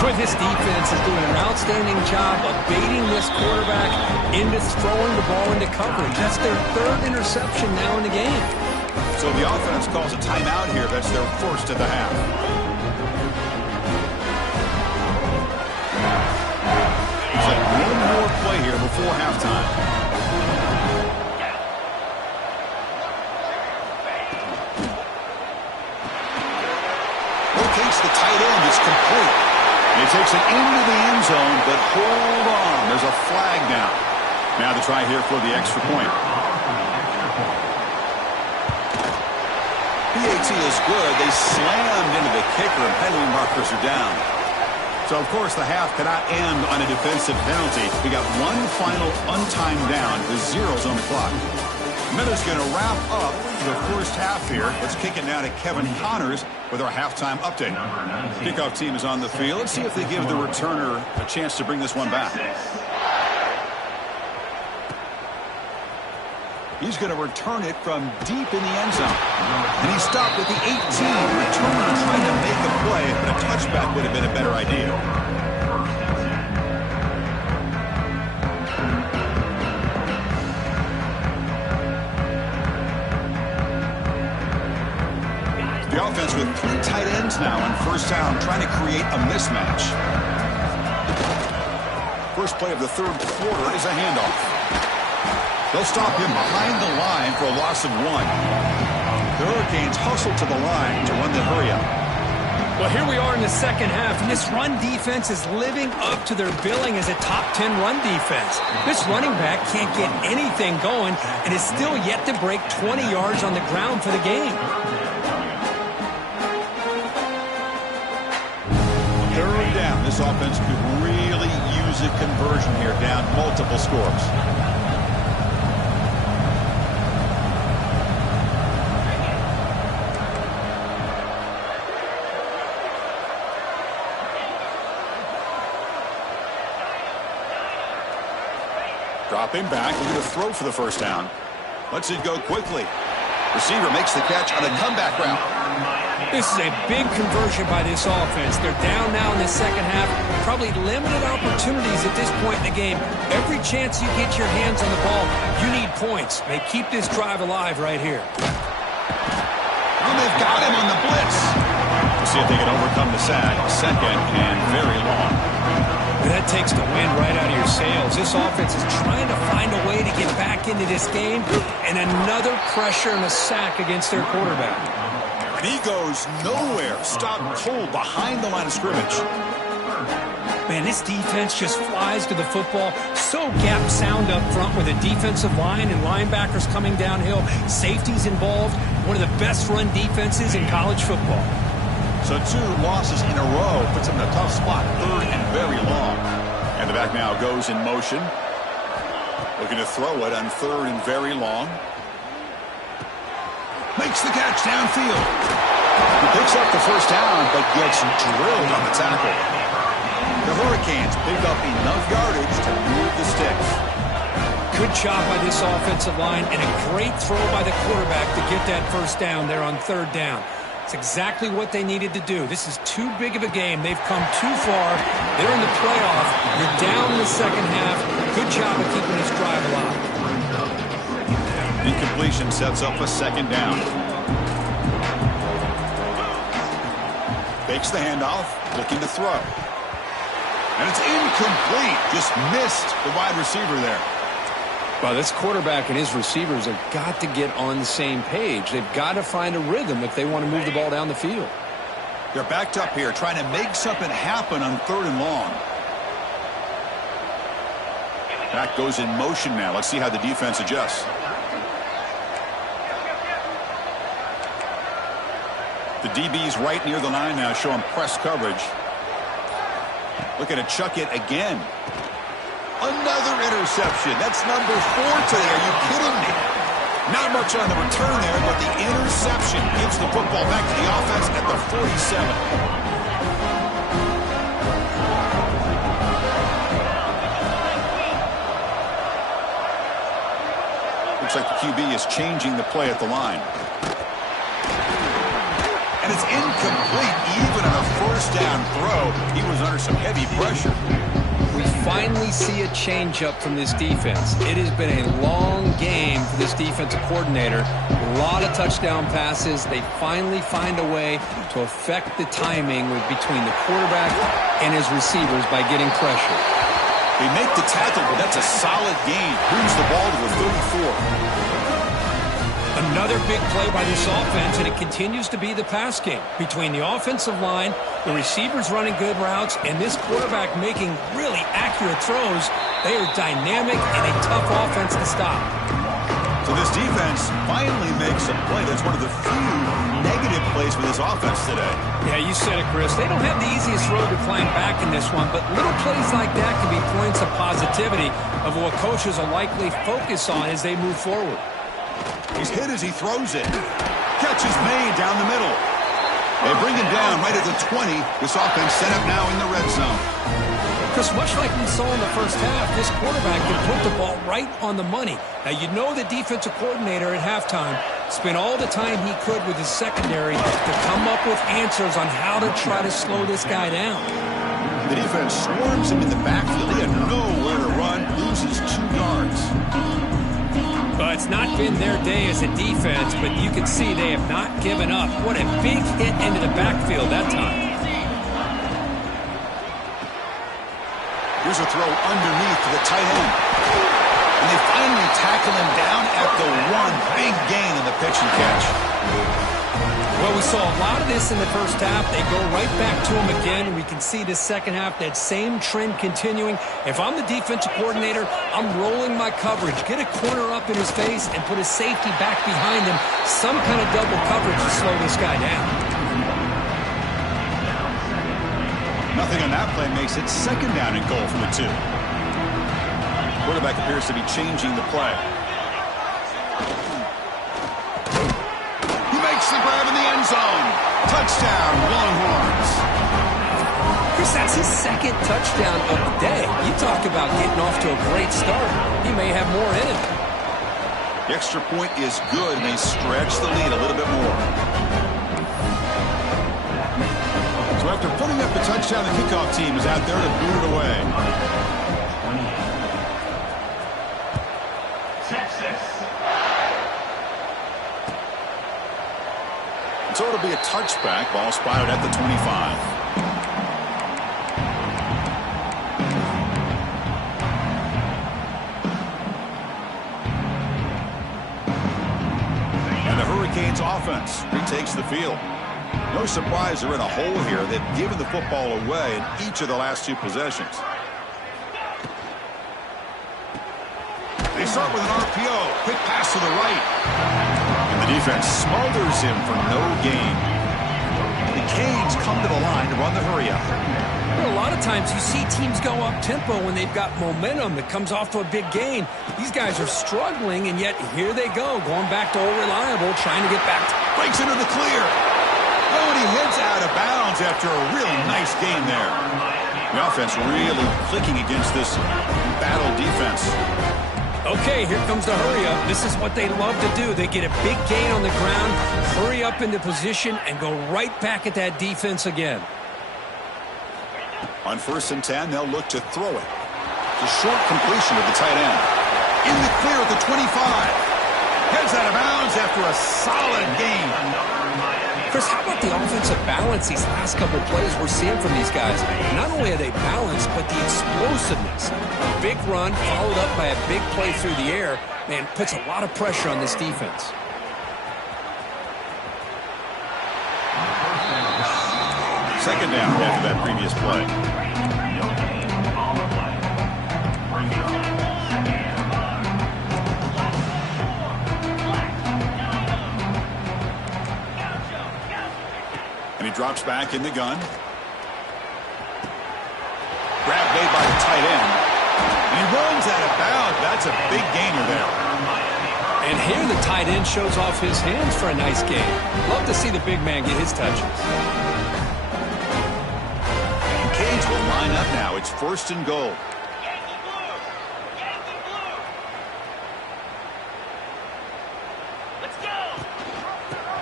But this defense is doing an outstanding job of baiting this quarterback into throwing the ball into coverage. That's their 3rd interception now in the game. So the offense calls a timeout here. That's their first of the half. One more play here before halftime. Rotates the tight end. It's complete. He takes it into the end zone, but hold on. There's a flag down. Now the try here for the extra point. PAT is good. They slammed into the kicker, and penalty markers are down. So, of course, the half cannot end on a defensive penalty. We got one final untimed down with 0s on the clock. Meta's going to wrap up the first half here. Let's kick it now to Kevin Connors with our halftime update. Kickoff team is on the field. Let's see if they give the returner a chance to bring this one back. He's going to return it from deep in the end zone. And he stopped at the 18. Returner trying to make a play, but a touchback would have been a better idea. The offense with 3 tight ends now on first down, trying to create a mismatch. First play of the 3rd quarter is a handoff. They'll stop him behind the line for a loss of 1. The Hurricanes hustle to the line to run the hurry up. Well, here we are in the second half, and this run defense is living up to their billing as a top 10 run defense. This running back can't get anything going and is still yet to break 20 yards on the ground for the game. Third down. This offense could really use a conversion here, down multiple scores. Dropping back, we're going to throw for the first down. Lets it go quickly. Receiver makes the catch on a comeback route. This is a big conversion by this offense. They're down now in the second half. Probably limited opportunities at this point in the game. Every chance you get your hands on the ball, you need points. They keep this drive alive right here. Oh, they've got him on the blitz. We'll see if they can overcome the sack. Second and very long. That takes the wind right out of your sails. This offense is trying to find a way to get back into this game, and another pressure and a sack against their quarterback. And he goes nowhere. Stopped cold behind the line of scrimmage. Man, this defense just flies to the football. So gap sound up front with a defensive line and linebackers coming downhill. Safeties involved. One of the best run defenses in college football. So 2 losses in a row puts him in a tough spot. Third and very long. And the back now goes in motion. Looking to throw it on third and very long. Makes the catch downfield. He picks up the first down, but gets drilled on the tackle. The Hurricanes pick up enough yardage to move the sticks. Good job by this offensive line and a great throw by the quarterback to get that first down there on third down. It's exactly what they needed to do. This is too big of a game. They've come too far. They're in the playoff. You're down in the second half. Good job of keeping this drive alive. Incompletion sets up a second down. Fakes the handoff, looking to throw. And it's incomplete. Just missed the wide receiver there. Well, this quarterback and his receivers have got to get on the same page. They've got to find a rhythm if they want to move the ball down the field. They're backed up here, trying to make something happen on third and long. Back goes in motion now. Let's see how the defense adjusts. The DB's right near the line now, showing press coverage. Looking to chuck it again. Another interception. That's number 4 today. Are you kidding me? Not much on the return there, but the interception gives the football back to the offense at the 47. Looks like the QB is changing the play at the line. And it's incomplete. Even on a first down throw, he was under some heavy pressure. We finally see a change-up from this defense. It has been a long game for this defensive coordinator. A lot of touchdown passes. They finally find a way to affect the timing between the quarterback and his receivers by getting pressure. They make the tackle, but that's a solid gain. Moves the ball to the 34. Another big play by this offense, and it continues to be the pass game. Between the offensive line, the receivers running good routes, and this quarterback making really accurate throws, they are dynamic and a tough offense to stop. So this defense finally makes a play. That's one of the few negative plays for this offense today. Yeah, you said it, Chris. They don't have the easiest road to climb back in this one, but little plays like that can be points of positivity of what coaches will likely focus on as they move forward. He's hit as he throws it. Catch is made down the middle. They bring him down right at the 20. This offense set up now in the red zone. Because much like we saw in the first half, this quarterback can put the ball right on the money. Now, you know the defensive coordinator at halftime spent all the time he could with his secondary to come up with answers on how to try to slow this guy down. The defense swarms him in the backfield. He had nowhere to run, loses 2 yards. Well, it's not been their day as a defense, but you can see they have not given up. What a big hit into the backfield that time. Here's a throw underneath to the tight end. And they finally tackle him down at the 1. Big gain in the pitch and catch. Well, we saw a lot of this in the first half. They go right back to him again. We can see the second half, that same trend continuing. If I'm the defensive coordinator, I'm rolling my coverage. Get a corner up in his face and put a safety back behind him. Some kind of double coverage to slow this guy down. Nothing on that play makes it second down and goal from the 2. Quarterback appears to be changing the play. He makes the grab in the end zone. Touchdown, Longhorns. Chris, that's his second touchdown of the day. You talk about getting off to a great start. He may have more in him. The extra point is good, and they stretch the lead a little bit more. So after putting up the touchdown, the kickoff team is out there to boot it away. So it'll be a touchback. Ball spotted at the 25. And the Hurricanes offense retakes the field. No surprise they're in a hole here. They've given the football away in each of the last 2 possessions. They start with an RPO. Quick pass to the right. And the defense smothers him for no gain. The Canes come to the line to run the hurry up. Well, a lot of times you see teams go up-tempo when they've got momentum that comes off to a big gain. These guys are struggling, and yet here they go, going back to old reliable, trying to get back. Breaks into the clear. Oh, and he heads out of bounds after a really nice game there. The offense really clicking against this battle defense. Okay, here comes the hurry up. This is what they love to do. They get a big gain on the ground, hurry up into position, and go right back at that defense again. On 1st and 10, they'll look to throw it. The short completion of the tight end. In the clear at the 25. Heads out of bounds after a solid game. Chris, how about the offensive balance these last couple of plays we're seeing from these guys? Not only are they balanced, but the explosiveness. A big run followed up by a big play through the air, man, puts a lot of pressure on this defense. Second down after that previous play. He drops back in the gun. Grab made by the tight end. And he runs out of bounds. That's a big gainer there. And here the tight end shows off his hands for a nice game. Love to see the big man get his touches. And Canes will line up now. It's 1st and goal.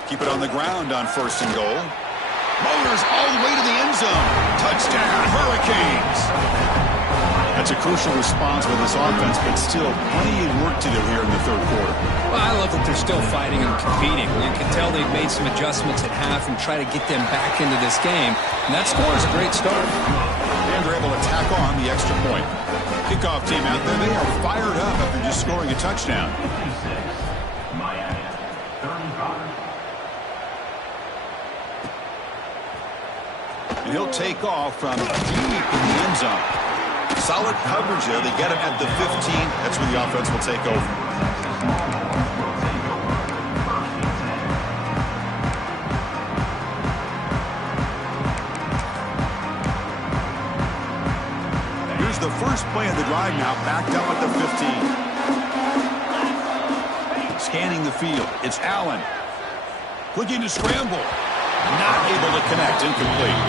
Keep it on the ground on 1st and goal. Motors all the way to the end zone. Touchdown, Hurricanes. That's a crucial response with this offense, but still plenty of work to do here in the 3rd quarter. Well, I love that they're still fighting and competing. You can tell they've made some adjustments at half and try to get them back into this game. And that score is a great start. And they're able to tack on the extra point. Kickoff team out there, they are fired up after just scoring a touchdown. And he'll take off from deep in the end zone. Solid coverage there. They get him at the 15. That's where the offense will take over. Here's the first play of the drive now, backed up at the 15. Scanning the field. It's Allen. Looking to scramble. Not able to connect. Incomplete.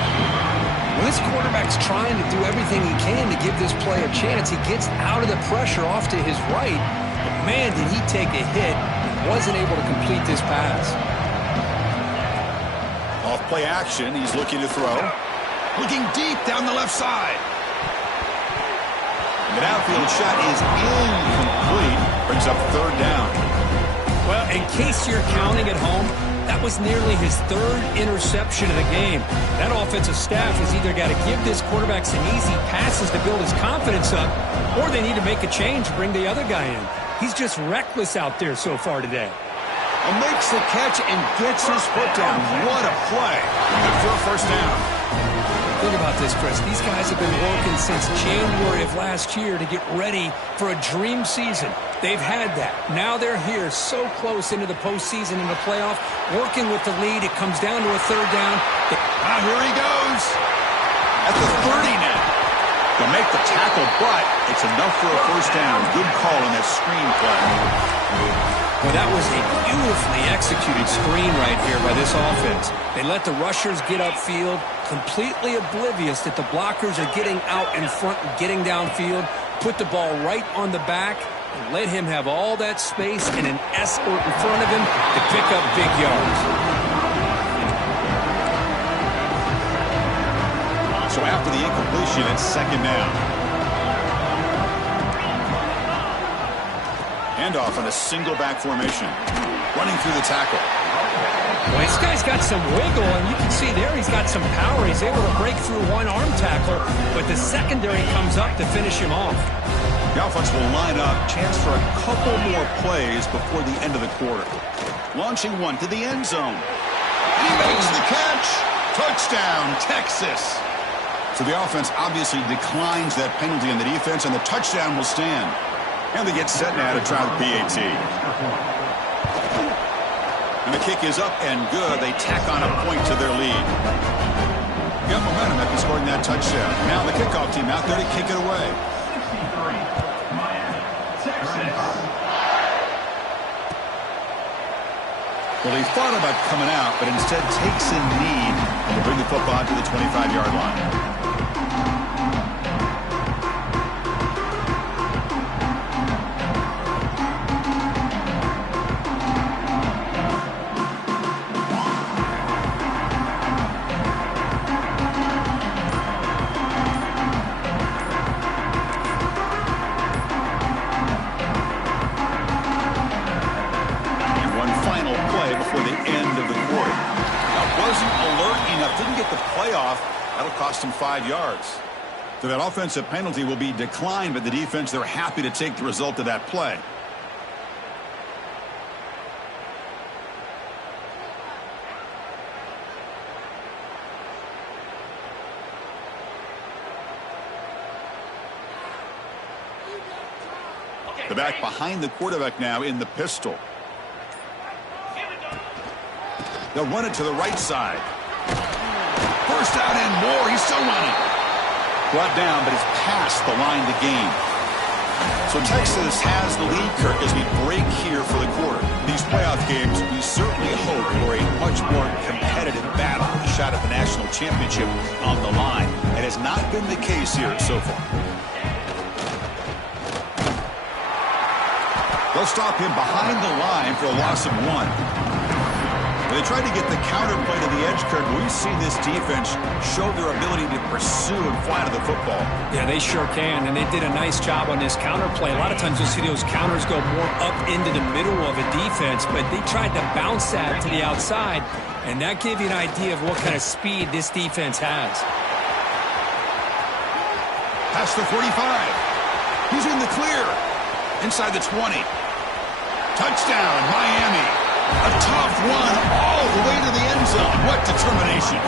When this quarterback's trying to do everything he can to give this play a chance, he gets out of the pressure off to his right. But man, did he take a hit. He wasn't able to complete this pass. Off play action. He's looking to throw. Looking deep down the left side. The outfield shot is incomplete. Brings up 3rd down. Well, in case you're counting at home, that was nearly his 3rd interception of the game. That offensive staff has either got to give this quarterback some easy passes to build his confidence up, or they need to make a change, bring the other guy in. He's just reckless out there so far today. And makes the catch and gets his foot down. What a play. Good for a first down. Think about this, Chris. These guys have been working since January of last year to get ready for a dream season. They've had that. Now they're here so close into the postseason and the playoff, working with the lead. It comes down to a third down. Now here he goes. At the 30 now. They'll make the tackle, but it's enough for a first down. Good call on that screen play. Well, that was a beautifully executed screen right here by this offense. They let the rushers get upfield, completely oblivious that the blockers are getting out in front and getting downfield, put the ball right on the back, and let him have all that space and an escort in front of him to pick up big yards. So after the incompletion, it's second down. Handoff on a single back formation. Running through the tackle. Well, this guy's got some wiggle, and you can see there he's got some power. He's able to break through one arm tackle, but the secondary comes up to finish him off. The offense will line up. Chance for a couple more plays before the end of the quarter. Launching one to the end zone. He makes the catch. Touchdown, Texas. So the offense obviously declines that penalty on the defense, and the touchdown will stand. And they get set now to try the PAT. And the kick is up and good. They tack on a point to their lead. Got momentum after scoring that touchdown. Now the kickoff team out there to kick it away. Well, he thought about coming out, but instead takes a knee to bring the football to the 25-yard line. That'll cost him 5 yards. So that offensive penalty will be declined, but the defense, they're happy to take the result of that play. The back behind the quarterback now in the pistol. They'll run it to the right side. First down and more. He's still running. Brought down, but it's past the line to gain. So Texas has the lead, Kirk, as we break here for the quarter. These playoff games, we certainly hope for a much more competitive battle. A shot at the national championship on the line. It has not been the case here so far. They'll stop him behind the line for a loss of 1. They tried to get the counterplay to the edge, Kirk. We've seen this defense show their ability to pursue and fly to the football. Yeah, they sure can, and they did a nice job on this counterplay. A lot of times you'll see those counters go more up into the middle of a defense, but they tried to bounce that to the outside, and that gave you an idea of what kind of speed this defense has. Past the 45. He's in the clear. Inside the 20. Touchdown, Miami. A tough one all the way to the end zone. What determination.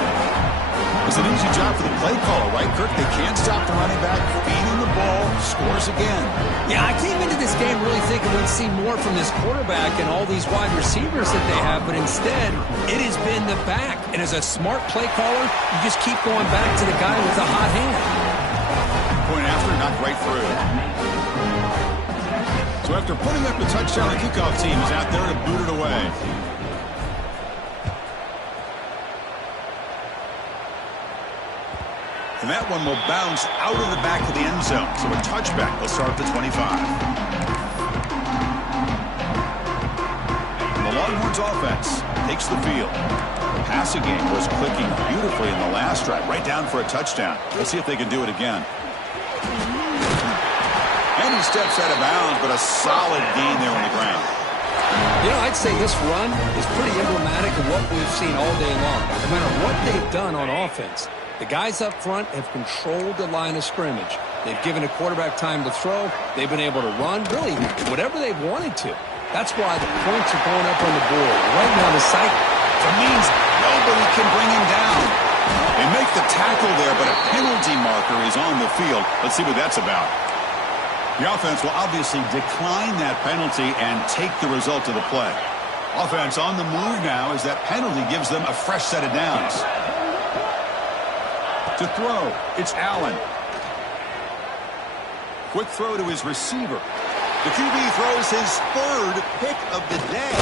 It's an easy job for the play caller, right, Kirk? They can't stop the running back, feeding the ball, scores again. Yeah, I came into this game really thinking we'd see more from this quarterback and all these wide receivers that they have, but instead, it has been the back. And as a smart play caller, you just keep going back to the guy with the hot hand. Point after, knocked right through. So after putting up the touchdown, the kickoff team is out there to boot it away. And that one will bounce out of the back of the end zone. So a touchback will start at the 25. And the Longhorns offense takes the field. The passing game was clicking beautifully in the last drive, right down for a touchdown. Let's see if they can do it again. And he steps out of bounds, but a solid gain there on the ground. You know, I'd say this run is pretty emblematic of what we've seen all day long. No matter what they've done on offense, the guys up front have controlled the line of scrimmage. They've given a quarterback time to throw. They've been able to run, really, whatever they've wanted to. That's why the points are going up on the board. Right now, the sight means nobody can bring him down. They make the tackle there, but a penalty marker is on the field. Let's see what that's about. The offense will obviously decline that penalty and take the result of the play. Offense on the move now as that penalty gives them a fresh set of downs. To throw, it's Allen. Quick throw to his receiver. The QB throws his third pick of the day.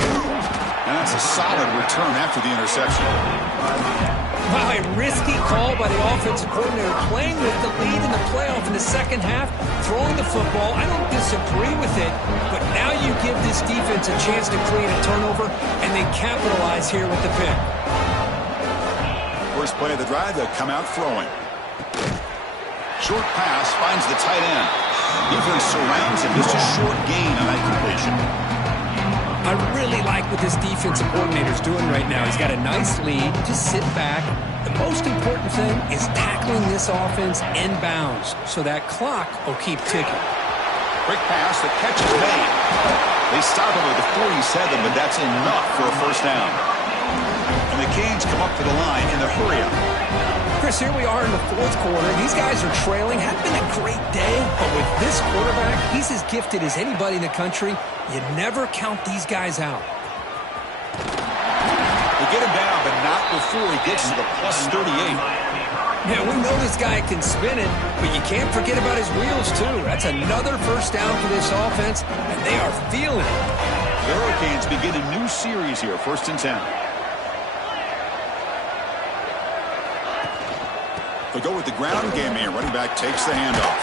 And that's a solid return after the interception. Wow, a risky call by the offensive coordinator, playing with the lead in the playoff in the second half, throwing the football. I don't disagree with it, but now you give this defense a chance to create a turnover, and they capitalize here with the pick. First play of the drive, they'll come out throwing. Short pass finds the tight end. Defense surrounds him. Just a short gain on that completion. I really like what this defensive coordinator is doing right now. He's got a nice lead. Just sit back. The most important thing is tackling this offense inbounds so that clock will keep ticking. Quick pass. The catch is made. They stop him at the 47, but that's enough for a first down. And the Canes come up to the line in the hurry-up. Chris, here we are in the fourth quarter. These guys are trailing. Hadn't been a great day, but with this quarterback, he's as gifted as anybody in the country. You never count these guys out. They get him down, but not before he gets to the plus 38. Yeah, we know this guy can spin it, but you can't forget about his wheels, too. That's another first down for this offense, and they are feeling it. The Hurricanes begin a new series here, 1st and 10. They go with the ground game here. Running back takes the handoff.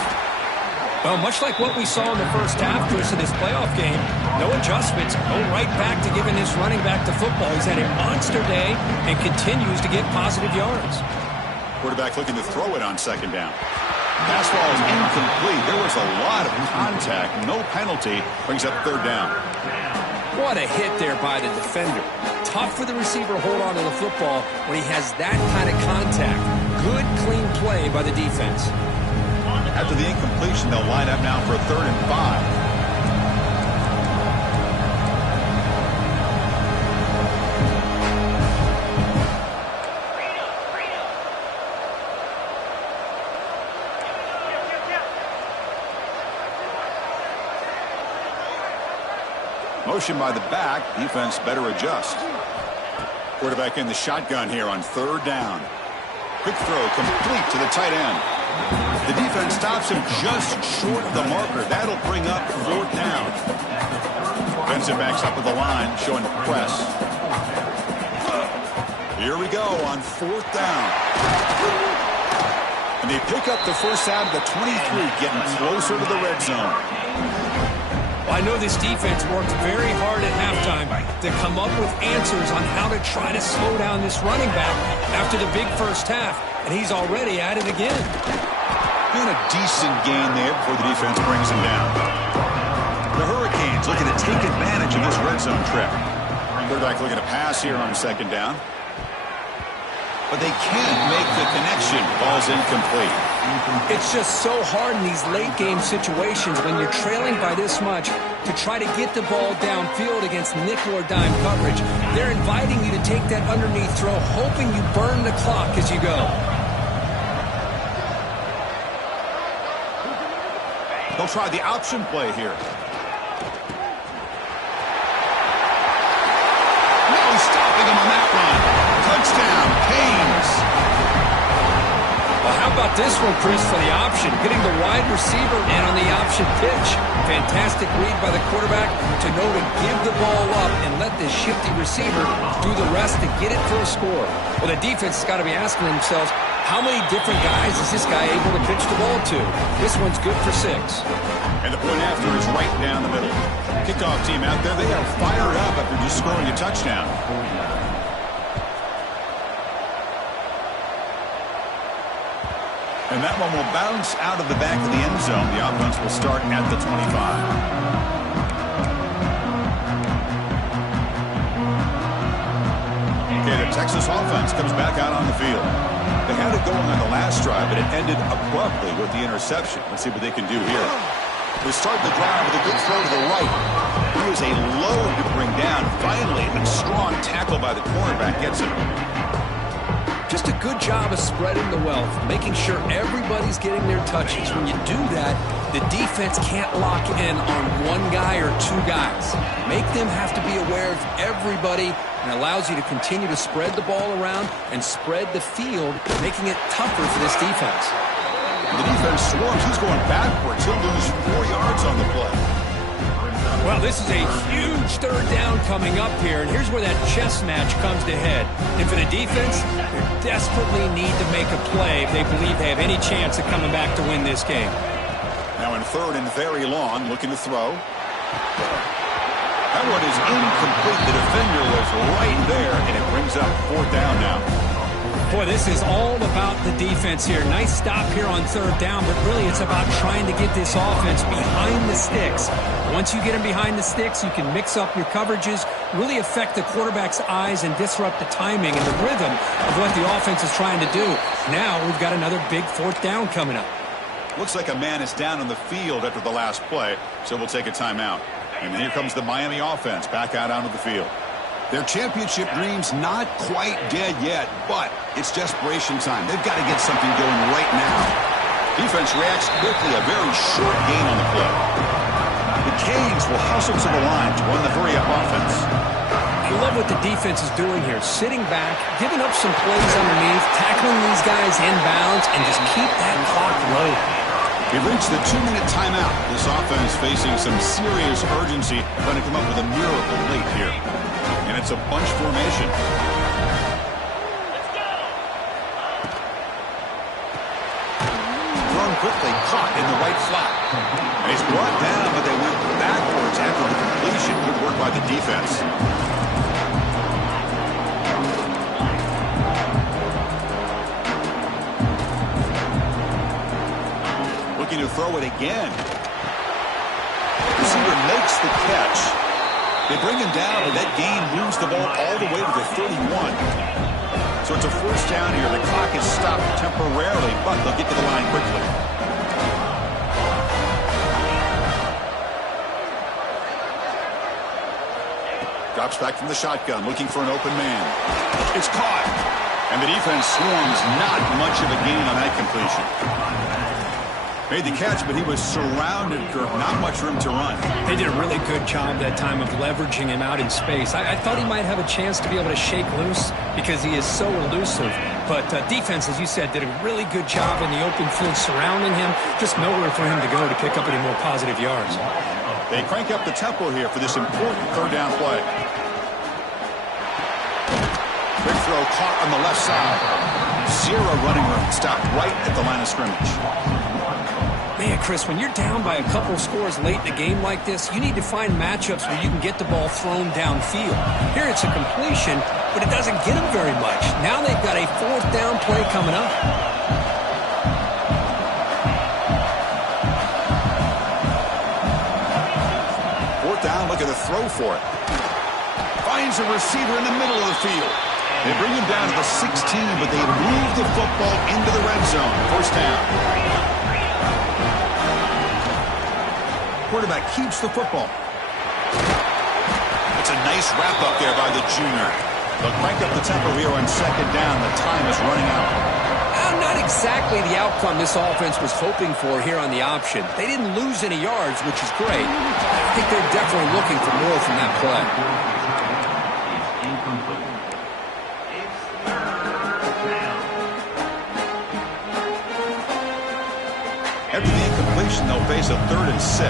Well, much like what we saw in the first half, Chris, of this playoff game, no adjustments, go right back to giving this running back the football. He's had a monster day and continues to get positive yards. Quarterback looking to throw it on second down. Pass ball is incomplete. There was a lot of contact. No penalty. Brings up third down. What a hit there by the defender. Tough for the receiver to hold on to the football when he has that kind of contact. Good, clean play by the defense. After the incompletion, they'll line up now for a 3rd and 5. Motion by the back. Defense better adjust. Quarterback in the shotgun here on 3rd down. Quick throw complete to the tight end. The defense stops him just short of the marker. That'll bring up 4th down. Defensive backs up at the line, showing press. Here we go on 4th down. And they pick up the first out of the 23, getting closer to the red zone. Well, I know this defense worked very hard at halftime to come up with answers on how to try to slow down this running back after the big first half, and he's already at it again. Doing a decent gain there before the defense brings him down. The Hurricanes looking to take advantage of this red zone trip. Quarterback looking to pass here on 2nd down. But they can't make the connection. Ball's incomplete. It's just so hard in these late-game situations when you're trailing by this much to try to get the ball downfield against nickel or dime coverage. They're inviting you to take that underneath throw, hoping you burn the clock as you go. They'll try the option play here. No stopping him on that run. Touchdown, Canes. Well, how about this one, Chris, for the option? Getting the wide receiver in on the option pitch. Fantastic read by the quarterback to know to give the ball up and let this shifty receiver do the rest to get it for a score. Well, the defense has got to be asking themselves, how many different guys is this guy able to pitch the ball to? This one's good for 6. And the point after is right down the middle. Kickoff team out there, they are fired up after just scoring a touchdown. And that one will bounce out of the back of the end zone. The offense will start at the 25. Okay, the Texas offense comes back out on the field. They had it going on the last drive, but it ended abruptly with the interception. Let's see what they can do here. We start the drive with a good throw to the right. He is a load to bring down. Finally, a strong tackle by the cornerback gets him. Just a good job of spreading the wealth, making sure everybody's getting their touches. When you do that, the defense can't lock in on one guy or two guys. Make them have to be aware of everybody, and allows you to continue to spread the ball around and spread the field, making it tougher for this defense. The defense swarms. He's going backwards. He'll lose 4 yards on the play. Well, this is a huge third down coming up here, and here's where that chess match comes to head. And for the defense, they desperately need to make a play if they believe they have any chance of coming back to win this game. Now in third and very long, looking to throw. That one is incomplete. The defender was right there, and it brings up fourth down now. Boy, this is all about the defense here. Nice stop here on third down, but really it's about trying to get this offense behind the sticks. Once you get them behind the sticks, you can mix up your coverages, really affect the quarterback's eyes and disrupt the timing and the rhythm of what the offense is trying to do. Now we've got another big fourth down coming up. Looks like a man is down on the field after the last play, so we'll take a timeout. And here comes the Miami offense back out onto the field. Their championship dream's not quite dead yet, but it's desperation time. They've got to get something going right now. Defense reacts quickly, a very short gain on the play. The Canes will hustle to the line to run the hurry-up offense. I love what the defense is doing here, sitting back, giving up some plays underneath, tackling these guys inbounds, and just keep that clock low. We've reached the 2-minute timeout. This offense facing some serious urgency, trying to come up with a miracle late here. And it's a bunch formation. Thrown quickly, caught in the right flat. And he's brought down, but they went backwards after the completion. Good work by the defense. Looking to throw it again. Receiver makes the catch. They bring him down, and that gain moves the ball all the way to the 31. So it's a first down here. The clock is stopped temporarily, but they'll get to the line quickly. Drops back from the shotgun, looking for an open man. It's caught. And the defense swarms. Not much of a gain on that completion. Made the catch, but he was surrounded, Kirk. Not much room to run. They did a really good job that time of leveraging him out in space. I thought he might have a chance to be able to shake loose because he is so elusive. But defense, as you said, did a really good job in the open field surrounding him. Just nowhere for him to go to pick up any more positive yards. They crank up the tempo here for this important third down play. Quick throw caught on the left side. Zero running room. Stopped right at the line of scrimmage. Man, Chris, when you're down by a couple scores late in a game like this, you need to find matchups where you can get the ball thrown downfield. Here it's a completion, but it doesn't get them very much. Now they've got a fourth down play coming up. Fourth down, look at the throw for it. Finds a receiver in the middle of the field. They bring him down to the 16, but they move the football into the red zone. First down. Quarterback keeps the football. It's a nice wrap-up there by the junior. They'll crank up the tempo here on second down. The time is running out. Not exactly the outcome this offense was hoping for here on the option. They didn't lose any yards, which is great. I think they're definitely looking for more from that play. After the incompletion, they'll face a 3rd and 6.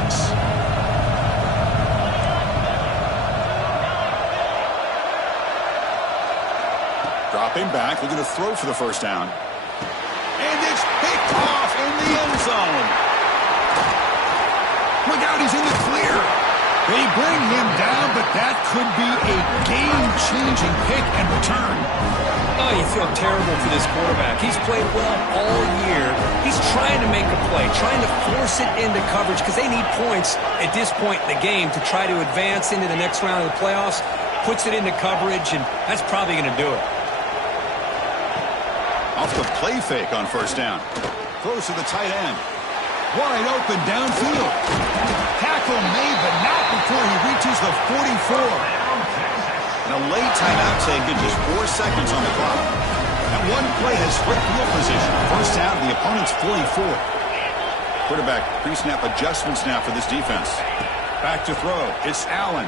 Dropping back, looking to throw for the first down. And it's picked off in the end zone. Look out, he's in the clear. They bring him down, but that could be a game-changing pick and return. Oh, you feel terrible for this quarterback. He's played well all year. He's trying to make a play, trying to force it into coverage because they need points at this point in the game to try to advance into the next round of the playoffs. Puts it into coverage, and that's probably going to do it. Off the play fake on first down. Throws to the tight end. Wide open downfield. Tackle made, but not before he reaches the 44. And a late timeout taken, just 4 seconds on the clock. That one play has split field position. First down, the opponent's 44. Quarterback pre-snap adjustments now for this defense. Back to throw. It's Allen.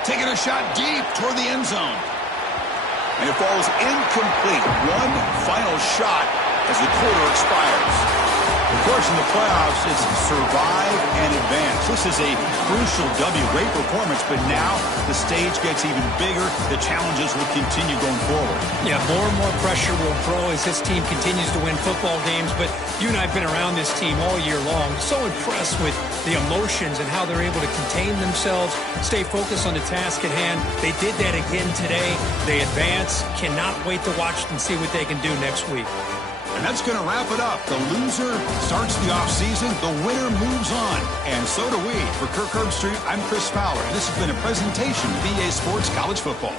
Taking a shot deep toward the end zone. And it falls incomplete. One final shot as the quarter expires. Of course, in the playoffs, it's survive and advance. This is a crucial W. Great performance, but now the stage gets even bigger. The challenges will continue going forward. Yeah, more and more pressure will grow as this team continues to win football games. But you and I have been around this team all year long. So impressed with the emotions and how they're able to contain themselves, stay focused on the task at hand. They did that again today. They advance. Cannot wait to watch and see what they can do next week. And that's going to wrap it up. The loser starts the offseason. The winner moves on. And so do we. For Kirk Herbstreit, I'm Chris Fowler. This has been a presentation of EA Sports College Football.